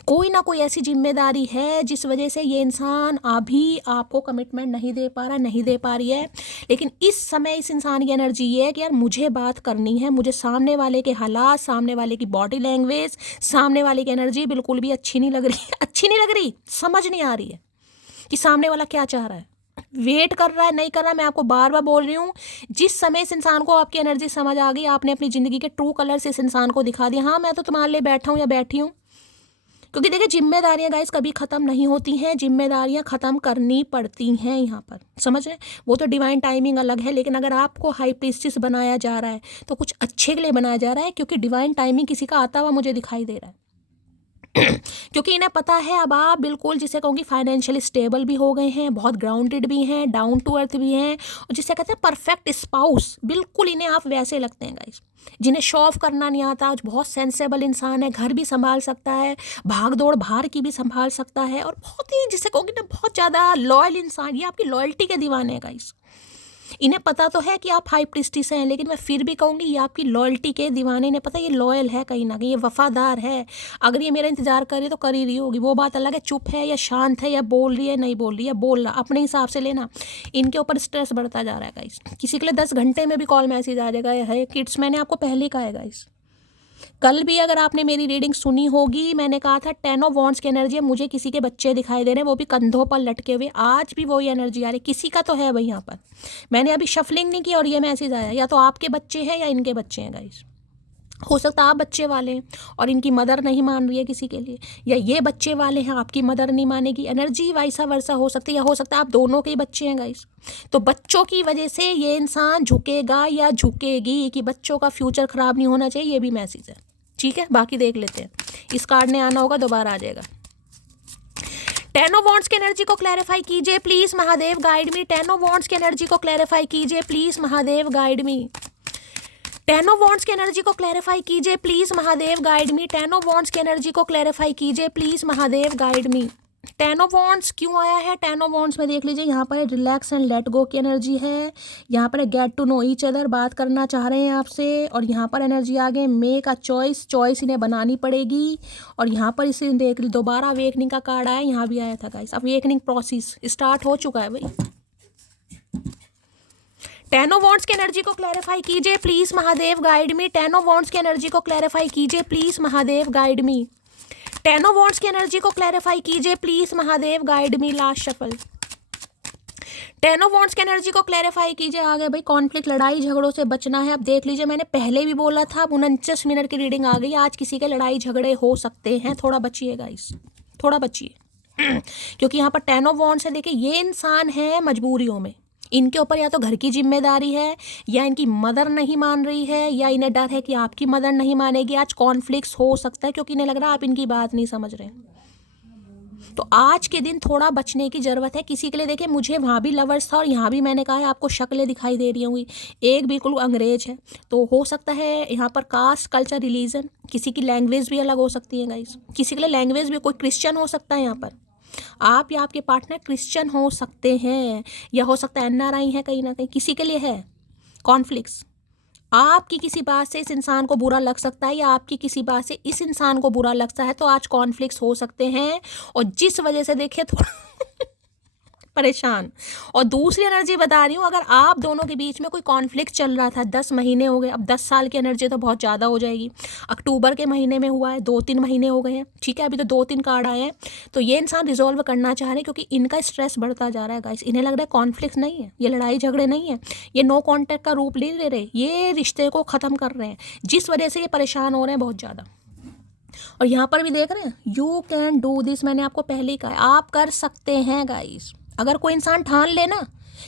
कोई ना कोई ऐसी जिम्मेदारी है जिस वजह से ये इंसान अभी आपको कमिटमेंट नहीं दे पा रहा, नहीं दे पा रही है। लेकिन इस समय इस इंसान की एनर्जी ये है कि यार मुझे बात करनी है, मुझे सामने वाले के हालात, सामने वाले की बॉडी लैंग्वेज, सामने वाले की एनर्जी बिल्कुल भी अच्छी नहीं लग रही, अच्छी नहीं लग रही, समझ नहीं आ रही है कि सामने वाला क्या चाह रहा है, वेट कर रहा है, नहीं कर रहा है। मैं आपको बार बार बोल रही हूँ, जिस समय इस इंसान को आपकी एनर्जी समझ आ गई, आपने अपनी ज़िंदगी के ट्रू कलर्स इस इंसान को दिखा दिया, हाँ मैं तो तुम्हारे लिए बैठा हूँ या बैठी हूँ। क्योंकि देखिए जिम्मेदारियां गाइस कभी ख़त्म नहीं होती हैं, जिम्मेदारियां ख़त्म करनी पड़ती हैं यहाँ पर, समझ रहे हैं। वो तो डिवाइन टाइमिंग अलग है, लेकिन अगर आपको हाई प्रीस्टिस बनाया जा रहा है तो कुछ अच्छे के लिए बनाया जा रहा है, क्योंकि डिवाइन टाइमिंग किसी का आता हुआ मुझे दिखाई दे रहा है। क्योंकि इन्हें पता है अब आप बिल्कुल जिसे कहूँगी फाइनेंशियली स्टेबल भी हो गए हैं, बहुत ग्राउंडेड भी हैं, डाउन टू अर्थ भी हैं, और जिसे कहते हैं परफेक्ट स्पाउस, बिल्कुल इन्हें आप वैसे लगते हैं गाइस, जिन्हें शो ऑफ करना नहीं आता, बहुत सेंसेबल इंसान है, घर भी संभाल सकता है, भाग दौड़ बाहर की भी संभाल सकता है, और बहुत ही जिसे कहूँगी ना बहुत ज़्यादा लॉयल इंसान। ये आपकी लॉयल्टी के दीवाने हैं गाइस। इन्हें पता तो है कि आप हाई प्रीस्टिस हैं, लेकिन मैं फिर भी कहूँगी ये आपकी लॉयल्टी के दीवाने, इन्हें पता है ये लॉयल है कहीं ना कहीं, ये वफादार है। अगर ये मेरा इंतजार कर रही तो कर ही रही होगी, वो बात अलग है, चुप है या शांत है या बोल रही है नहीं बोल रही है, बोलना अपने हिसाब से लेना। इनके ऊपर स्ट्रेस बढ़ता जा रहा है गाइस। किसी के लिए 10 घंटे में भी कॉल मैसेज आ जाएगा है किड्स, मैंने आपको पहले ही कहा है गाइस, कल भी अगर आपने मेरी रीडिंग सुनी होगी, मैंने कहा था 10 ऑफ वॉन्ड्स की एनर्जी है, मुझे किसी के बच्चे दिखाई दे रहे हैं, वो भी कंधों पर लटके हुए। आज भी वही एनर्जी आ रही, किसी का तो है भाई यहाँ पर। मैंने अभी शफलिंग नहीं की और ये मैसेज आया, या तो आपके बच्चे हैं या इनके बच्चे हैं गाइस। हो सकता है आप बच्चे वाले हैं और इनकी मदर नहीं मान रही है किसी के लिए, या ये बच्चे वाले हैं आपकी मदर नहीं मानेगी। एनर्जी वैसा वर्सा हो सकती है, या हो सकता है आप दोनों के ही बच्चे हैं गाइस। तो बच्चों की वजह से ये इंसान झुकेगा या झुकेगी कि बच्चों का फ्यूचर खराब नहीं होना चाहिए, ये भी मैसेज है। ठीक है, बाकी देख लेते हैं। इस कार्ड ने आना होगा, दोबारा आ जाएगा। 10 ऑफ वॉन्ड्स की एनर्जी को क्लैरिफाई कीजिए please Mahadev, guide me. 10 of wands की एनर्जी को क्लैरिफाई कीजिए please Mahadev, guide me. 10 of wands की एनर्जी को क्लैरिफाई कीजिए please Mahadev, guide me. 10 of wands की एनर्जी को क्लैरिफाई कीजिए please Mahadev, guide me. 10 of wands क्यों आया है? 10 ऑफ वॉन्ड्स में देख लीजिए, यहाँ पर रिलैक्स एंड लेट गो की एनर्जी है, यहाँ पर get to know each other, बात करना चाह रहे हैं आपसे, और यहाँ पर एनर्जी आ गई मेक अ चॉइस, चॉइस इन्हें बनानी पड़ेगी। और यहाँ पर इसे देख ली, दोबारा अवेकनिंग का कार्ड आया, यहाँ भी आया था गाइस। अवेकनिंग प्रोसेस स्टार्ट हो चुका है भाई। 10 ऑफ वॉन्ड्स की एनर्जी को क्लैरिफाई कीजिए please Mahadev, guide me. 10 of wands की एनर्जी को क्लैरिफाई कीजिए please Mahadev, guide me. 10 of wands की एनर्जी को क्लैरिफाई कीजिए please Mahadev, guide me. Last shuffle. 10 of wands की एनर्जी को क्लैरिफाई कीजिए। आ गए भाई, कॉन्फ्लिक्ट, लड़ाई झगड़ों से बचना है। अब देख लीजिए, मैंने पहले भी बोला था, 49 मिनट की रीडिंग आ गई। आज किसी के लड़ाई झगड़े हो सकते हैं, थोड़ा बचिए गाइस, थोड़ा बचिए। क्योंकि यहाँ पर 10 ऑफ वॉन्ड्स है। देखिए, ये इंसान है मजबूरियों में, इनके ऊपर या तो घर की जिम्मेदारी है, या इनकी मदर नहीं मान रही है, या इन्हें डर है कि आपकी मदर नहीं मानेगी। आज कॉन्फ्लिक्ट्स हो सकता है क्योंकि इन्हें लग रहा है आप इनकी बात नहीं समझ रहे। तो आज के दिन थोड़ा बचने की ज़रूरत है किसी के लिए। देखिए, मुझे वहाँ भी लवर्स था और यहाँ भी मैंने कहा है आपको शक्लें दिखाई दे रही होंगी। एक बिल्कुल अंग्रेज है, तो हो सकता है यहाँ पर कास्ट, कल्चर, रिलीजन, किसी की लैंग्वेज भी अलग हो सकती है गाइस। किसी के लिए लैंग्वेज भी, कोई क्रिश्चियन हो सकता है यहाँ पर, आप या आपके पार्टनर क्रिश्चियन हो सकते हैं, या हो सकता है NRI है, कहीं ना कहीं किसी के लिए है कॉन्फ्लिक्ट्स। आपकी किसी बात से इस इंसान को बुरा लग सकता है, या आपकी किसी बात से इस इंसान को बुरा लगता है, तो आज कॉन्फ्लिक्ट्स हो सकते हैं। और जिस वजह से देखिए थोड़ा परेशान। और दूसरी एनर्जी बता रही हूँ, अगर आप दोनों के बीच में कोई कॉन्फ्लिक्ट चल रहा था, 10 महीने हो गए, अब 10 साल की एनर्जी तो बहुत ज़्यादा हो जाएगी। अक्टूबर के महीने में हुआ है, 2-3 महीने हो गए हैं, ठीक है, अभी तो 2-3 कार्ड आए हैं। तो ये इंसान रिजॉल्व करना चाह रहे हैं क्योंकि इनका स्ट्रेस बढ़ता जा रहा है गाइस। इन्हें लग रहा है कॉन्फ्लिक्ट नहीं है, ये लड़ाई झगड़े नहीं है, ये नो कॉन्टैक्ट का रूप ले रहे, ये रिश्ते को ख़त्म कर रहे हैं, जिस वजह से ये परेशान हो रहे हैं बहुत ज़्यादा। और यहाँ पर भी देख रहे हैं, यू कैन डू दिस, मैंने आपको पहले ही कहा आप कर सकते हैं गाइस। अगर कोई इंसान ठान लेना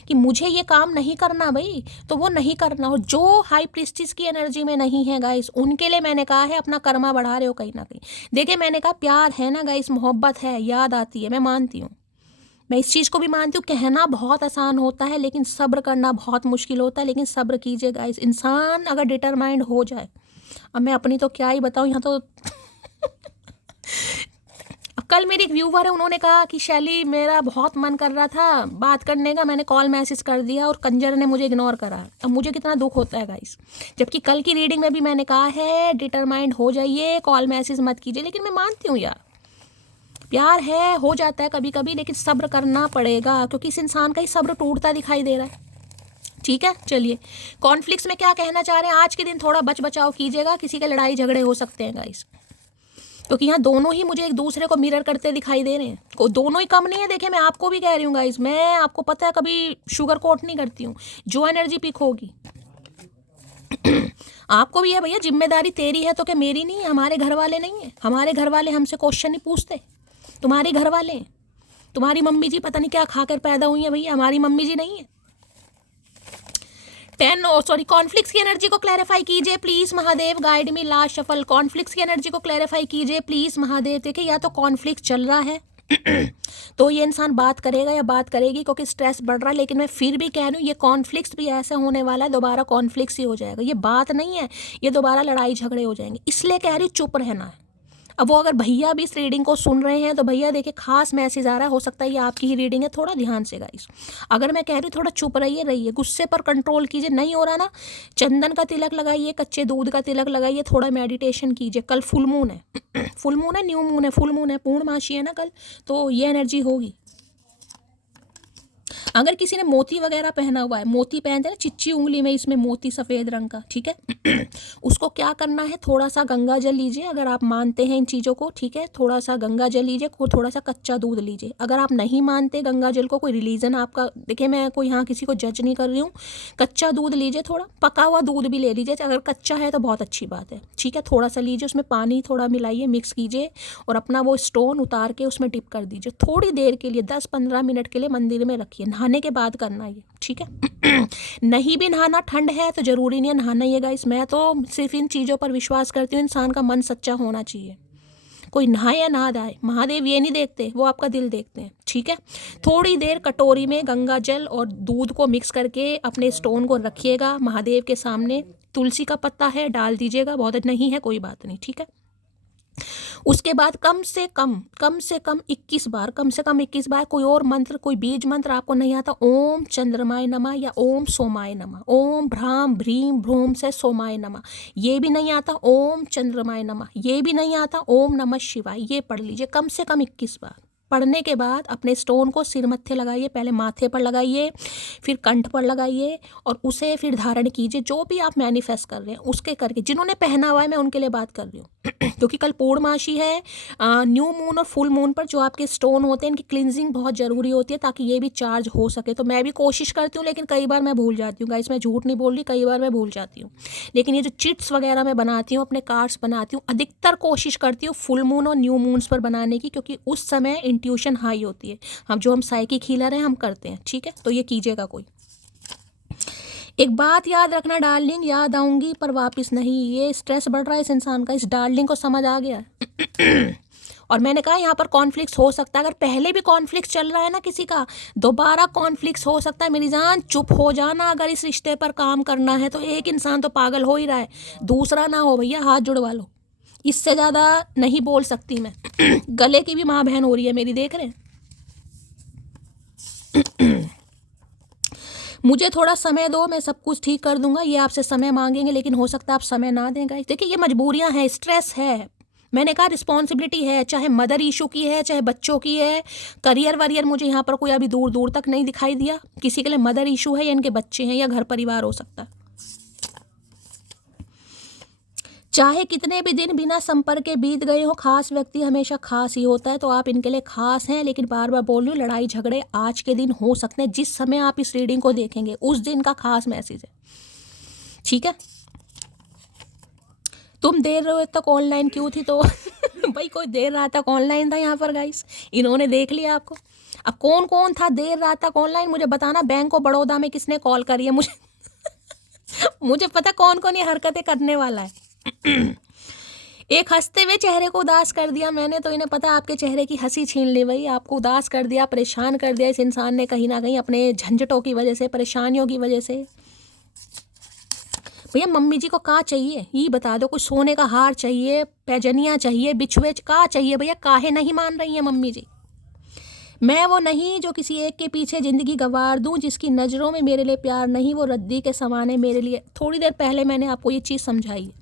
कि मुझे ये काम नहीं करना भाई, तो वो नहीं करना। और जो हाई प्रीस्टिस की एनर्जी में नहीं है गाइस, उनके लिए मैंने कहा है अपना कर्मा बढ़ा रहे हो कहीं ना कहीं। देखिए, मैंने कहा प्यार है ना गाइस, मोहब्बत है, याद आती है, मैं मानती हूँ, मैं इस चीज़ को भी मानती हूँ। कहना बहुत आसान होता है लेकिन सब्र करना बहुत मुश्किल होता है। लेकिन सब्र कीजिए गाइस, इंसान अगर डिटरमाइंड हो जाए, अब मैं अपनी तो क्या ही बताऊँ यहाँ तो कल मेरी एक व्यूवर है, उन्होंने कहा कि शैली मेरा बहुत मन कर रहा था बात करने का, मैंने कॉल मैसेज कर दिया और कंजर ने मुझे इग्नोर करा। अब मुझे कितना दुख होता है गाइस, जबकि कल की रीडिंग में भी मैंने कहा है डिटरमाइंड हो जाइए, कॉल मैसेज मत कीजिए। लेकिन मैं मानती हूँ यार, प्यार है, हो जाता है कभी कभी, लेकिन सब्र करना पड़ेगा क्योंकि इस इंसान का ही सब्र टूटता दिखाई दे रहा है। ठीक है, चलिए कॉन्फ्लिक्ट्स में क्या कहना चाह रहे हैं। आज के दिन थोड़ा बच बचाव कीजिएगा, किसी के लड़ाई झगड़े हो सकते हैं गाइस, क्योंकि यहाँ दोनों ही मुझे एक दूसरे को मिरर करते दिखाई दे रहे हैं। को दोनों ही कम नहीं है। देखिए, मैं आपको भी कह रही हूँ गाइस, मैं आपको पता है कभी शुगर कोट नहीं करती हूँ, जो एनर्जी पिक होगी आपको भी है भैया। जिम्मेदारी तेरी है तो क्या मेरी नहीं है? हमारे घर वाले नहीं है? हमारे घर वाले हमसे क्वेश्चन नहीं पूछते, तुम्हारे घर वाले हैं। तुम्हारी मम्मी जी पता नहीं क्या खाकर पैदा हुई है भैया, हमारी मम्मी जी नहीं है। 10 कॉन्फ्लिक्ट्स की एनर्जी को क्लैरिफाई कीजिए please Mahadev, guide me. Last shuffle, conflicts की एनर्जी को क्लैरिफाई कीजिए प्लीज महादेव। देखिए, या तो कॉन्फ्लिक्ट चल रहा है तो ये इंसान बात करेगा या बात करेगी क्योंकि स्ट्रेस बढ़ रहा है। लेकिन मैं फिर भी कह रही हूँ, ये कॉन्फ्लिक्ट्स भी ऐसा होने वाला है, दोबारा कॉन्फ्लिक्ट्स ही हो जाएगा। ये बात नहीं है, ये दोबारा लड़ाई झगड़े हो जाएंगे। इसलिए कह रही हूँ चुप रहना है। अब वो अगर भैया भी इस रीडिंग को सुन रहे हैं तो भैया देखिए, खास मैसेज आ रहा है, हो सकता है ये आपकी ही रीडिंग है, थोड़ा ध्यान से गाइस। अगर मैं कह रही हूँ थोड़ा चुप रहिए, गुस्से पर कंट्रोल कीजिए। नहीं हो रहा ना, चंदन का तिलक लगाइए, कच्चे दूध का तिलक लगाइए, थोड़ा मेडिटेशन कीजिए। कल फुल मून है फुल मून है, न्यू मून है, फुल मून है, पूर्णमासी है ना कल, तो ये एनर्जी होगी। अगर किसी ने मोती वगैरह पहना हुआ है, मोती पहनते हैं ना चिच्ची उंगली में, इसमें मोती सफ़ेद रंग का, ठीक है, उसको क्या करना है, थोड़ा सा गंगा जल लीजिए, अगर आप मानते हैं इन चीज़ों को, ठीक है, थोड़ा सा गंगा जल लीजिए, थोड़ा सा कच्चा दूध लीजिए। अगर आप नहीं मानते गंगा जल को, कोई रिलीजन आपका, देखिए मैं कोई यहाँ किसी को जज नहीं कर रही हूँ, कच्चा दूध लीजिए, थोड़ा पका हुआ दूध भी ले लीजिए, अगर कच्चा है तो बहुत अच्छी बात है, ठीक है, थोड़ा सा लीजिए, उसमें पानी थोड़ा मिलाइए, मिक्स कीजिए और अपना वो स्टोन उतार के उसमें डिप कर दीजिए, थोड़ी देर के लिए 10-15 मिनट के लिए मंदिर में रखिए, नहाने के बाद करना ये, ठीक है। नहीं भी नहाना, ठंड है तो ज़रूरी नहीं है नहाना ही है गाइस, मैं तो सिर्फ इन चीज़ों पर विश्वास करती हूँ, इंसान का मन सच्चा होना चाहिए, कोई नहाए या ना नहाए, महादेव ये नहीं देखते, वो आपका दिल देखते हैं, ठीक है। थोड़ी देर कटोरी में गंगा जल और दूध को मिक्स करके अपने स्टोन को रखिएगा महादेव के सामने, तुलसी का पत्ता है डाल दीजिएगा, बहुत नहीं है कोई बात नहीं, ठीक है। उसके बाद कम से कम 21 बार, कम से कम 21 बार कोई और मंत्र, कोई बीज मंत्र आपको नहीं आता, ओम चंद्रमाय नमः या ओम सोमाय नमः, ओम भ्राम भ्रीम भ्रूम से सोमाय नमः, ये भी नहीं आता, ओम चंद्रमाय नमः ये भी नहीं आता, ओम नमः शिवाय, ये पढ़ लीजिए कम से कम 21 बार। पढ़ने के बाद अपने स्टोन को सिर मत्थे लगाइए, पहले माथे पर लगाइए, फिर कंठ पर लगाइए और उसे फिर धारण कीजिए, जो भी आप मैनिफेस्ट कर रहे हैं उसके करके। जिन्होंने पहना हुआ है मैं उनके लिए बात कर रही हूँ क्योंकि कल पूर्णमासी है, न्यू मून और फुल मून पर जो आपके स्टोन होते हैं इनकी क्लिनजिंग बहुत ज़रूरी होती है ताकि ये भी चार्ज हो सके। तो मैं भी कोशिश करती हूँ लेकिन कई बार मैं भूल जाती हूँ गाइस, मैं झूठ नहीं बोल रही, कई बार मैं भूल जाती हूँ। लेकिन ये जो चिट्स वगैरह मैं बनाती हूँ, अपने कार्ड्स बनाती हूँ, अधिकतर कोशिश करती हूँ फुल मून और न्यू मून्स पर बनाने की, क्योंकि उस समय इंट्यूशन हाई होती है, हम साइकिक हीलर हैं हम करते हैं, ठीक है। तो ये कीजिएगा कोई। एक बात याद रखना डार्लिंग, याद आऊंगी पर वापस नहीं, ये स्ट्रेस बढ़ रहा है इस इंसान का, इस डार्लिंग को समझ आ गया और मैंने कहा यहाँ पर कॉन्फ्लिक्ट हो सकता है, अगर पहले भी कॉन्फ्लिक्ट चल रहा है ना किसी का, दोबारा कॉन्फ्लिक्ट हो सकता है। मेरी जान चुप हो जाना, अगर इस रिश्ते पर काम करना है तो एक इंसान तो पागल हो ही रहा है, दूसरा ना हो भैया, हाथ जुड़वा लो, इससे ज़्यादा नहीं बोल सकती मैं गले की भी माँ बहन हो रही है मेरी, देख रहे हैं। मुझे थोड़ा समय दो, मैं सब कुछ ठीक कर दूंगा। ये आपसे समय मांगेंगे लेकिन हो सकता है आप समय ना दें गाइस। देखिए ये मजबूरियां हैं, स्ट्रेस है, मैंने कहा रिस्पॉन्सिबिलिटी है, चाहे मदर इशू की है, चाहे बच्चों की है, करियर वरियर मुझे यहाँ पर कोई अभी दूर दूर तक नहीं दिखाई दिया। किसी के लिए मदर इशू है या इनके बच्चे हैं या घर परिवार हो सकता है। चाहे कितने भी दिन बिना संपर्क के बीत गए हो, खास व्यक्ति हमेशा खास ही होता है, तो आप इनके लिए खास हैं। लेकिन बार बार बोल रही हूँ, लड़ाई झगड़े आज के दिन हो सकते हैं, जिस समय आप इस रीडिंग को देखेंगे उस दिन का खास मैसेज है, ठीक है। तुम देर तक ऑनलाइन क्यों थी? तो भाई कोई देर रात तक ऑनलाइन था यहाँ पर गाइस, इन्होंने देख लिया आपको। अब कौन कौन था देर रात तक ऑनलाइन मुझे बताना। बैंक ऑफ बड़ौदा में किसने कॉल करी है मुझे मुझे पता कौन कौन ये हरकतें करने वाला है। एक हंसते हुए चेहरे को उदास कर दिया मैंने, तो इन्हें पता आपके चेहरे की हंसी छीन ली भाई, आपको उदास कर दिया, परेशान कर दिया इस इंसान ने कहीं ना कहीं अपने झंझटों की वजह से, परेशानियों की वजह से। भैया मम्मी जी को क्या चाहिए ये बता दो, कुछ सोने का हार चाहिए, पैजनियाँ चाहिए, बिछुए क्या चाहिए भैया, काहे नहीं मान रही है मम्मी जी? मैं वो नहीं जो किसी एक के पीछे ज़िंदगी गंवार दूं, जिसकी नज़रों में मेरे लिए प्यार नहीं, वो रद्दी के समान है मेरे लिए। थोड़ी देर पहले मैंने आपको ये चीज़ समझाई है।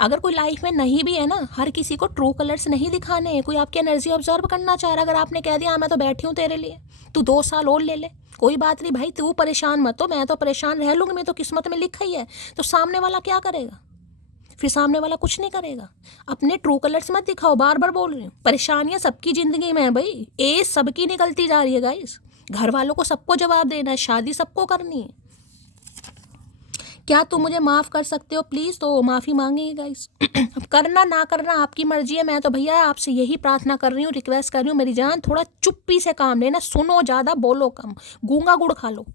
अगर कोई लाइफ में नहीं भी है ना, हर किसी को ट्रू कलर्स नहीं दिखाने हैं। कोई आपकी एनर्जी ऑब्जर्व करना चाह रहा है, अगर आपने कह दिया हाँ मैं तो बैठी हूँ तेरे लिए, तू 2 साल और ले ले, कोई बात नहीं भाई, तू परेशान मत, तो मैं तो परेशान रह लूँगी, मैं तो किस्मत में लिखा ही है। तो सामने वाला क्या करेगा? फिर सामने वाला कुछ नहीं करेगा। अपने ट्रू कलर्स मत दिखाओ, बार बार बोल रही हूँ। परेशानियाँ सबकी ज़िंदगी में है भाई, एज सबकी निकलती जा रही है गाइस, घर वालों को सबको जवाब देना है, शादी सबको करनी है। क्या तुम मुझे माफ़ कर सकते हो प्लीज़? तो माफ़ी मांगेंगे गाइस। अब करना ना करना आपकी मर्जी है, मैं तो भैया आपसे यही प्रार्थना कर रही हूँ, रिक्वेस्ट कर रही हूँ, मेरी जान थोड़ा चुप्पी से काम लेना, सुनो ज़्यादा बोलो कम, गूंगा गुड़ खा लो।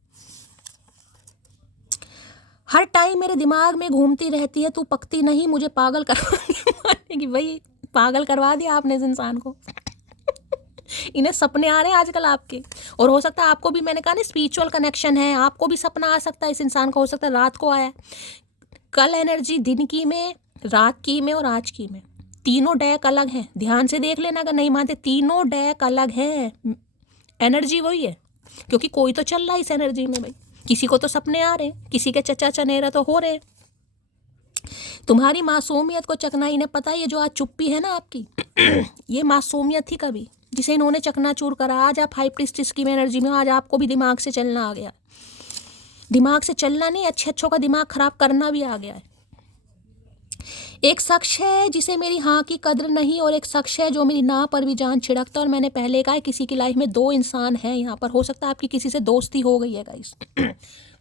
हर टाइम मेरे दिमाग में घूमती रहती है, तू पकती नहीं, मुझे पागल करवाने भाई पागल करवा दिया आपने इस इंसान को। इन्हें सपने आ रहे हैं आजकल आपके, और हो सकता है आपको भी, मैंने कहा ना स्पिरिचुअल कनेक्शन है, आपको भी सपना आ सकता है इस इंसान का, हो सकता है रात को आया। कल एनर्जी दिन की में, रात की में और आज की में, तीनों डेक अलग हैं, ध्यान से देख लेना अगर नहीं मानते, तीनों डेक अलग हैं, एनर्जी वही है, क्योंकि कोई तो चल रहा है इस एनर्जी में भाई। किसी को तो सपने आ रहे हैं, किसी के चचा चनेरा तो हो रहे। तुम्हारी मासूमियत को चकना इन्हें पता है, ये जो आज चुप्पी है ना आपकी ये मासूमियत थी कभी, जिसे इन्होंने चकनाचूर करा। आज आप हाई प्रीस्टिस की एनर्जी में, आज आपको भी दिमाग से चलना आ गया। दिमाग से चलना नहीं, अच्छे अच्छों का दिमाग खराब करना भी आ गया है। एक शख्स है जिसे मेरी हाँ की कद्र नहीं, और एक शख्स है जो मेरी ना पर भी जान छिड़कता। और मैंने पहले कहा है, किसी की लाइफ में दो इंसान हैं यहाँ पर। हो सकता है आपकी किसी से दोस्ती हो गई है गाइस।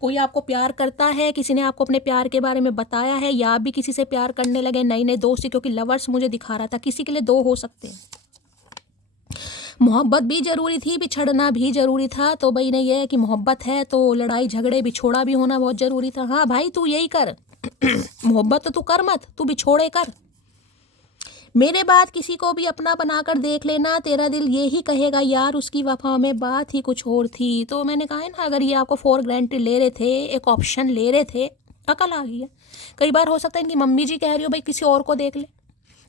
कोई आपको प्यार करता है, किसी ने आपको अपने प्यार के बारे में बताया है, या आप भी किसी से प्यार करने लगे, नई नई दोस्ती। क्योंकि लवर्स मुझे दिखा रहा था, किसी के लिए दो हो सकते हैं। मोहब्बत भी ज़रूरी थी, बिछड़ना भी ज़रूरी था। तो भाई नहीं है कि मोहब्बत है तो लड़ाई झगड़े बिछोड़ा भी होना बहुत ज़रूरी था। हाँ भाई, तू यही कर। मोहब्बत तो तू कर मत, तू बिछोड़े कर। मेरे बाद किसी को भी अपना बनाकर देख लेना, तेरा दिल ये ही कहेगा यार उसकी वफा में बात ही कुछ और थी। तो मैंने कहा है ना, अगर ये आपको फॉर ग्रांटेड ले रहे थे, एक ऑप्शन ले रहे थे, अकल आ गई है। कई बार हो सकता है इनकी मम्मी जी कह रही हो भाई किसी और को देख ले,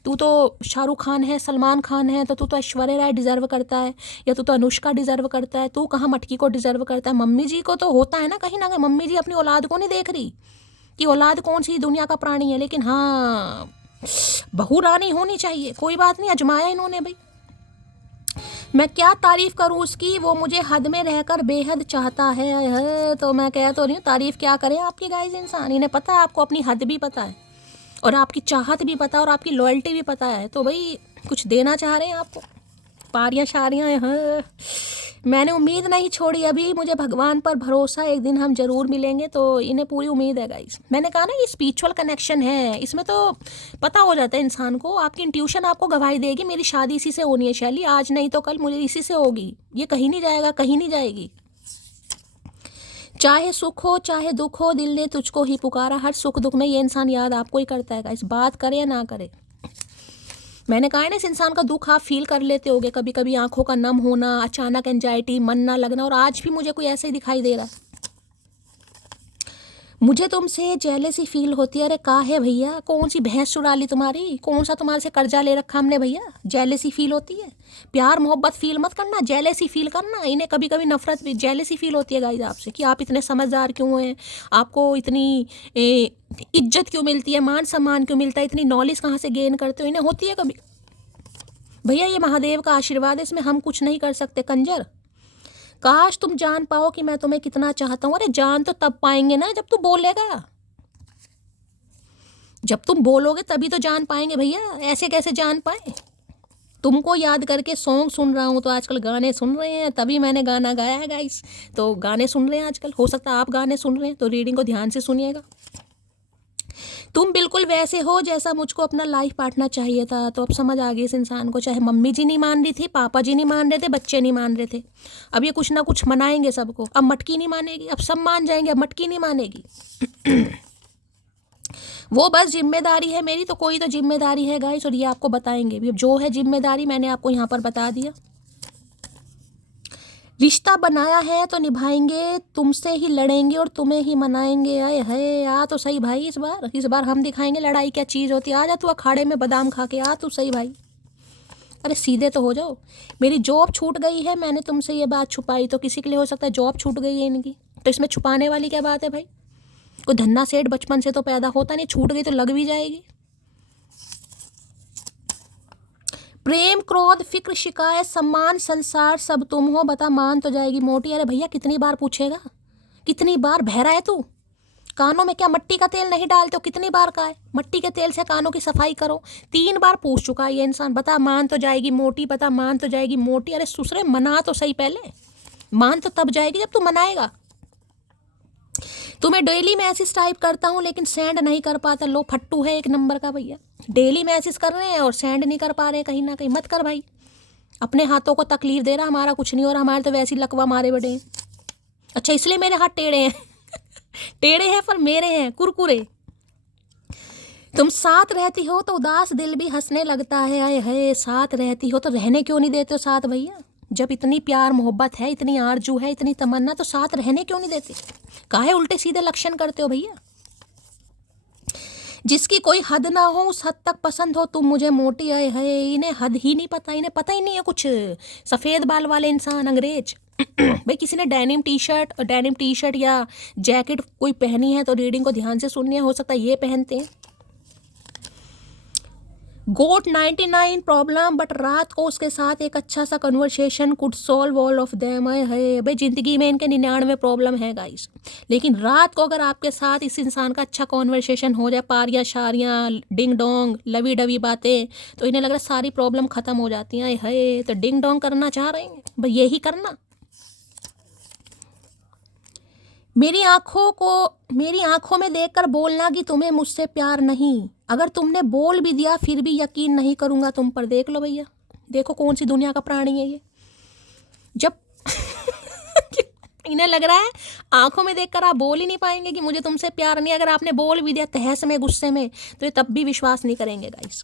तू तो शाहरुख खान है, सलमान खान है, तो तू तो ऐश्वर्या राय डिज़र्व करता है, या तू तो अनुष्का डिज़र्व करता है, तू कहाँ मटकी को डिज़र्व करता है। मम्मी जी को तो होता है ना कहीं ना कहीं। मम्मी जी अपनी औलाद को नहीं देख रही कि औलाद कौन सी दुनिया का प्राणी है, लेकिन हाँ बहू रानी होनी चाहिए। कोई बात नहीं, अजमाया इन्होंने भाई। मैं क्या तारीफ़ करूँ उसकी, वो मुझे हद में रहकर बेहद चाहता है। तो मैं कह तो रही हूँ, तारीफ़ क्या करें आपकी गाइस। इंसान, इन्हें पता है, आपको अपनी हद भी पता है, और आपकी चाहत भी पता है, और आपकी लॉयल्टी भी पता है। तो भाई कुछ देना चाह रहे हैं आपको, पारियाँ शारियाँ हैं। मैंने उम्मीद नहीं छोड़ी अभी, मुझे भगवान पर भरोसा, एक दिन हम ज़रूर मिलेंगे। तो इन्हें पूरी उम्मीद है गाइस। मैंने कहा ना, ये स्पिरिचुअल कनेक्शन है, इसमें तो पता हो जाता है इंसान को। आपकी इंट्यूशन आपको गवाही देगी, मेरी शादी इसी से होनी है शैली, आज नहीं तो कल मुझे इसी से होगी। ये कहीं नहीं जाएगा, कहीं नहीं जाएगी। चाहे सुख हो चाहे दुख हो, दिल ने तुझको ही पुकारा। हर सुख दुख में ये इंसान याद आपको ही करता है गाइस, बात करे या ना करे। मैंने कहा है ना, इस इंसान का दुख आप फील कर लेते होगे कभी कभी, आंखों का नम होना, अचानक एंजाइटी, मन ना लगना। और आज भी मुझे कोई ऐसे ही दिखाई दे रहा है। मुझे तुमसे जेलेसी फील होती है। अरे का है भैया, कौन सी भैंस चुरा ली तुम्हारी, कौन सा तुम्हारे से कर्जा ले रखा हमने भैया, जेलेसी फील होती है। प्यार मोहब्बत फील मत करना, जेलेसी फील करना। इन्हें कभी कभी नफरत भी, जेलेसी फील होती है गाइस आपसे, कि आप इतने समझदार क्यों हैं, आपको इतनी इज्जत क्यों मिलती है, मान सम्मान क्यों मिलता है, इतनी नॉलेज कहाँ से गेन करते हो, इन्हें होती है कभी। भैया ये महादेव का आशीर्वाद है, इसमें हम कुछ नहीं कर सकते कंजर। काश तुम जान पाओ कि मैं तुम्हें कितना चाहता हूँ। अरे जान तो तब पाएंगे ना जब तू बोलेगा, जब तुम बोलोगे तभी तो जान पाएंगे भैया, ऐसे कैसे जान पाए। तुमको याद करके सॉन्ग सुन रहा हूँ, तो आजकल गाने सुन रहे हैं, तभी मैंने गाना गाया है गाइस। तो गाने सुन रहे हैं आजकल, हो सकता है आप गाने सुन रहे हैं, तो रीडिंग को ध्यान से सुनिएगा। तुम बिल्कुल वैसे हो जैसा मुझको अपना लाइफ पार्टनर चाहिए था। तो अब समझ आ गई इस इंसान को, चाहे मम्मी जी नहीं मान रही थी, पापा जी नहीं मान रहे थे, बच्चे नहीं मान रहे थे, अब ये कुछ ना कुछ मनाएंगे सबको। अब मटकी नहीं मानेगी, अब सब मान जाएंगे, अब मटकी नहीं मानेगी। वो बस जिम्मेदारी है मेरी, तो कोई तो जिम्मेदारी है गाइस, और ये आपको बताएंगे भी। अब जो है जिम्मेदारी मैंने आपको यहाँ पर बता दिया। रिश्ता बनाया है तो निभाएंगे, तुमसे ही लड़ेंगे और तुम्हें ही मनाएंगे। आए है, आ तो सही भाई, इस बार हम दिखाएंगे लड़ाई क्या चीज़ होती है। आ जा तू अखाड़े में बादाम खा के, आ तू सही भाई। अरे सीधे तो हो जाओ। मेरी जॉब छूट गई है, मैंने तुमसे ये बात छुपाई, तो किसी के लिए हो सकता है जॉब छूट गई है इनकी, तो इसमें छुपाने वाली क्या बात है भाई। कोई धन्ना सेठ बचपन से तो पैदा होता नहीं, छूट गई तो लग भी जाएगी। प्रेम क्रोध फिक्र शिकायत सम्मान संसार सब तुम हो, बता मान तो जाएगी मोटी। अरे भैया कितनी बार पूछेगा, कितनी बार बहरा है तू, कानों में क्या मट्टी का तेल नहीं डालते हो, कितनी बार कहा है मट्टी के तेल से कानों की सफाई करो। 3 बार पूछ चुका है ये इंसान, बता मान तो जाएगी मोटी, बता मान तो जाएगी मोटी। अरे सुसरे मना तो सही पहले, मान तो तब जाएगी जब तू मनाएगा। तुम्हें डेली मैसेज टाइप करता हूँ लेकिन सेंड नहीं कर पाता। लो फट्टू है एक नंबर का भैया, डेली मैसेज कर रहे हैं और सेंड नहीं कर पा रहे हैं कहीं ना कहीं। मत कर भाई, अपने हाथों को तकलीफ दे रहा, हमारा कुछ नहीं हो रहा, हमारे तो वैसे ही लकवा मारे बड़े हैं। अच्छा इसलिए मेरे हाथ टेढ़े हैं। टेढ़े हैं पर मेरे हैं कुरकुरे। तुम साथ रहती हो तो उदास दिल भी हंसने लगता है। आए है, साथ रहती हो तो रहने क्यों नहीं देते हो साथ भैया। जब इतनी प्यार मोहब्बत है, इतनी आरजू है, इतनी तमन्ना, तो साथ रहने क्यों नहीं देते। काहे उल्टे सीधे लक्षण करते हो भैया। जिसकी कोई हद ना हो उस हद तक पसंद हो तुम मुझे मोटी। आए है, इन्हें हद ही नहीं पता, इन्हें पता ही नहीं है कुछ। सफ़ेद बाल वाले इंसान अंग्रेज। भाई किसी ने डेनिम टी शर्ट या जैकेट कोई पहनी है तो रीडिंग को ध्यान से सुननी है, हो सकता है ये पहनते हैं। गोट 99 प्रॉब्लम, बट रात को उसके साथ एक अच्छा सा conversation could solve all of them. है भाई, जिंदगी में इनके 99 प्रॉब्लम है गाइस, लेकिन रात को अगर आपके साथ इस इंसान का अच्छा कॉन्वर्सेशन हो जाए, पारियां शारियां डिंग डोंग लवी डवी बातें, तो इन्हें लग रहा है सारी प्रॉब्लम खत्म हो जाती हैं। है तो डिंग डोंग करना चाह रहे हैं भाई, यही करना। मेरी आंखों में देखकर बोलना कि तुम्हें मुझसे प्यार नहीं। अगर तुमने बोल भी दिया फिर भी यकीन नहीं करूंगा तुम पर। देख लो भैया, देखो कौन सी दुनिया का प्राणी है ये। जब इन्हें लग रहा है आंखों में देखकर आप बोल ही नहीं पाएंगे कि मुझे तुमसे प्यार नहीं। अगर आपने बोल भी दिया तहस में गुस्से में, तो ये तब भी विश्वास नहीं करेंगे गाइस।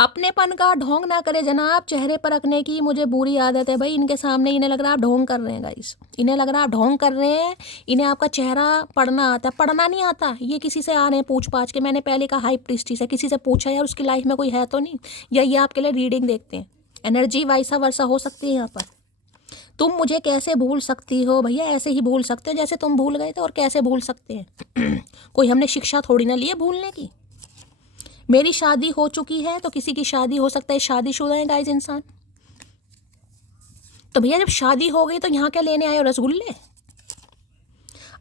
अपनेपन का ढोंग ना करे जनाब, चेहरे पर रखने की मुझे बुरी आदत है। भाई इनके सामने इन्हें लग रहा है आप ढोंग कर रहे हैं गाइस, इन्हें लग रहा है आप ढोंग कर रहे हैं। इन्हें आपका चेहरा पढ़ना आता है, पढ़ना नहीं आता। ये किसी से आ रहे हैं पूछ पाछ के। मैंने पहले कहा हाई प्रीस्टिस है, किसी से पूछा यार उसकी लाइफ में कोई है तो नहीं, या ये आपके लिए रीडिंग देखते हैं। एनर्जी वाइसा वर्सा हो सकती है यहाँ पर। तुम मुझे कैसे भूल सकती हो भैया? ऐसे ही भूल सकते हो जैसे तुम भूल गए थे। और कैसे भूल सकते हैं कोई हमने शिक्षा थोड़ी ना ली है भूलने की। मेरी शादी हो चुकी है तो किसी की शादी हो सकता है, शादीशुदा है गाइस इंसान। तो भैया जब शादी हो गई तो यहाँ क्या लेने आए हो, रसगुल्ले?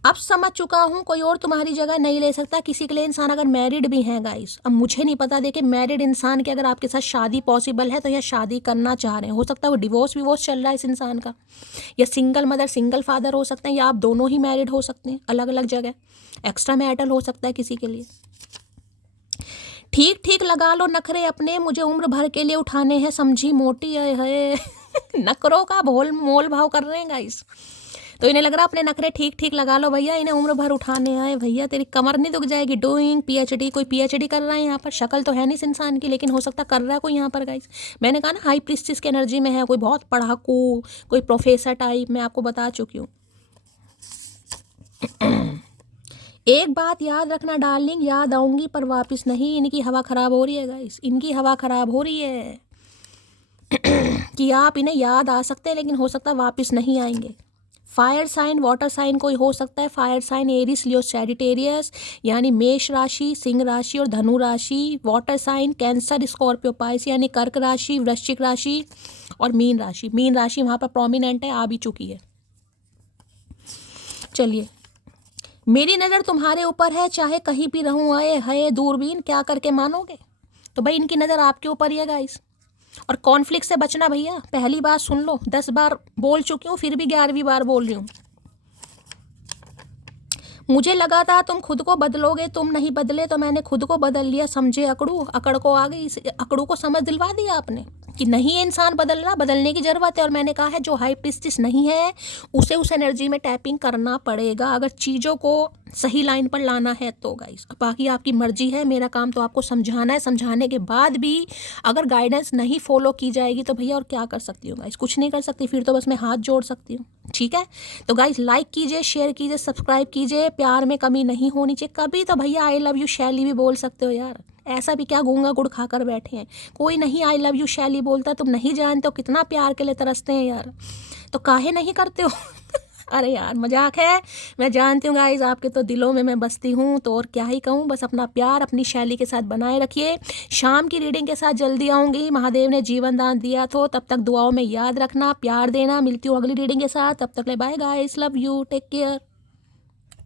अब समझ चुका हूँ कोई और तुम्हारी जगह नहीं ले सकता किसी के लिए। इंसान अगर मैरिड भी है गाइस, अब मुझे नहीं पता, देखिए मैरिड इंसान के अगर आपके साथ शादी पॉसिबल है तो यह शादी करना चाह रहे हैं। हो सकता है वो डिवोर्स विवोर्स चल रहा है इस इंसान का, या सिंगल मदर सिंगल फादर हो सकते हैं, या आप दोनों ही मैरिड हो सकते हैं अलग अलग जगह। एक्स्ट्रा मैरिटल हो सकता है किसी के लिए। ठीक ठीक लगा लो नखरे अपने, मुझे उम्र भर के लिए उठाने हैं समझी मोटी। है नखरों का मोल भाव कर रहे हैं गाइस। तो इन्हें लग रहा है अपने नखरे ठीक ठीक लगा लो भैया, इन्हें उम्र भर उठाने आए। भैया तेरी कमर नहीं दुख जाएगी डूइंग पीएचडी। कोई पीएचडी कर रहा है यहाँ पर, शक्ल तो है नहीं इस इंसान की, लेकिन हो सकता कर रहा है कोई यहाँ पर गाइस। मैंने कहा ना हाई प्रीस्टिस की एनर्जी में है, कोई बहुत पढ़ाकू, कोई प्रोफेसर टाइप, मैं आपको बता चुकी हूँ। एक बात याद रखना डार्लिंग, याद आऊंगी पर वापस नहीं। इनकी हवा खराब हो रही है गाइस, इनकी हवा खराब हो रही है कि आप इन्हें याद आ सकते हैं लेकिन हो सकता है वापस नहीं आएंगे। फायर साइन वाटर साइन कोई हो सकता है। Fire sign Aries Leo Sagittarius यानी मेष राशि, सिंह राशि और धनु राशि। Water sign Cancer Scorpio Pisces यानी कर्क राशि, वृश्चिक राशि और मीन राशि। मीन राशि वहाँ पर प्रोमिनेंट है, आ भी चुकी है। चलिए, मेरी नज़र तुम्हारे ऊपर है चाहे कहीं भी रहूँ। आए है दूरबीन, क्या करके मानोगे? तो भाई इनकी नज़र आपके ऊपर ही है गाइस। और कॉन्फ्लिक्ट से बचना भैया, पहली बात सुन लो, 10 बार बोल चुकी हूँ फिर भी 11वीं बार बोल रही हूँ। मुझे लगा था तुम खुद को बदलोगे, तुम नहीं बदले तो मैंने खुद को बदल लिया। समझे अकड़ू, अकड़ को आ गई। इस अकड़ू को समझ दिलवा दिया आपने कि नहीं ये इंसान बदल रहा, बदलने की ज़रूरत है। और मैंने कहा है जो हाई प्रीस्टिस नहीं है उसे उस एनर्जी में टैपिंग करना पड़ेगा अगर चीज़ों को सही लाइन पर लाना है तो गाइस। बाकी आपकी मर्जी है, मेरा काम तो आपको समझाना है। समझाने के बाद भी अगर गाइडेंस नहीं फॉलो की जाएगी तो भैया और क्या कर सकती हूँ गाइस? कुछ नहीं कर सकती, फिर तो बस मैं हाथ जोड़ सकती हूँ। ठीक है, तो गाइस लाइक कीजिए, शेयर कीजिए, सब्सक्राइब कीजिए। प्यार में कमी नहीं होनी चाहिए कभी। तो भैया आई लव यू शैली भी बोल सकते हो यार, ऐसा भी क्या गूंगा गुड़ खाकर बैठे हैं। कोई नहीं आई लव यू शैली बोलता, तुम नहीं जानते हो कितना प्यार के लिए तरसते हैं यार, तो काहे नहीं करते हो अरे यार मजाक है, मैं जानती हूँ गाइस आपके तो दिलों में मैं बसती हूँ, तो और क्या ही कहूँ। बस अपना प्यार अपनी शैली के साथ बनाए रखिए। शाम की रीडिंग के साथ जल्दी आऊँगी। महादेव ने जीवन दान दिया तो तब तक दुआओं में याद रखना, प्यार देना। मिलती हूँ अगली रीडिंग के साथ, तब तक ले bye guys, love you, take care.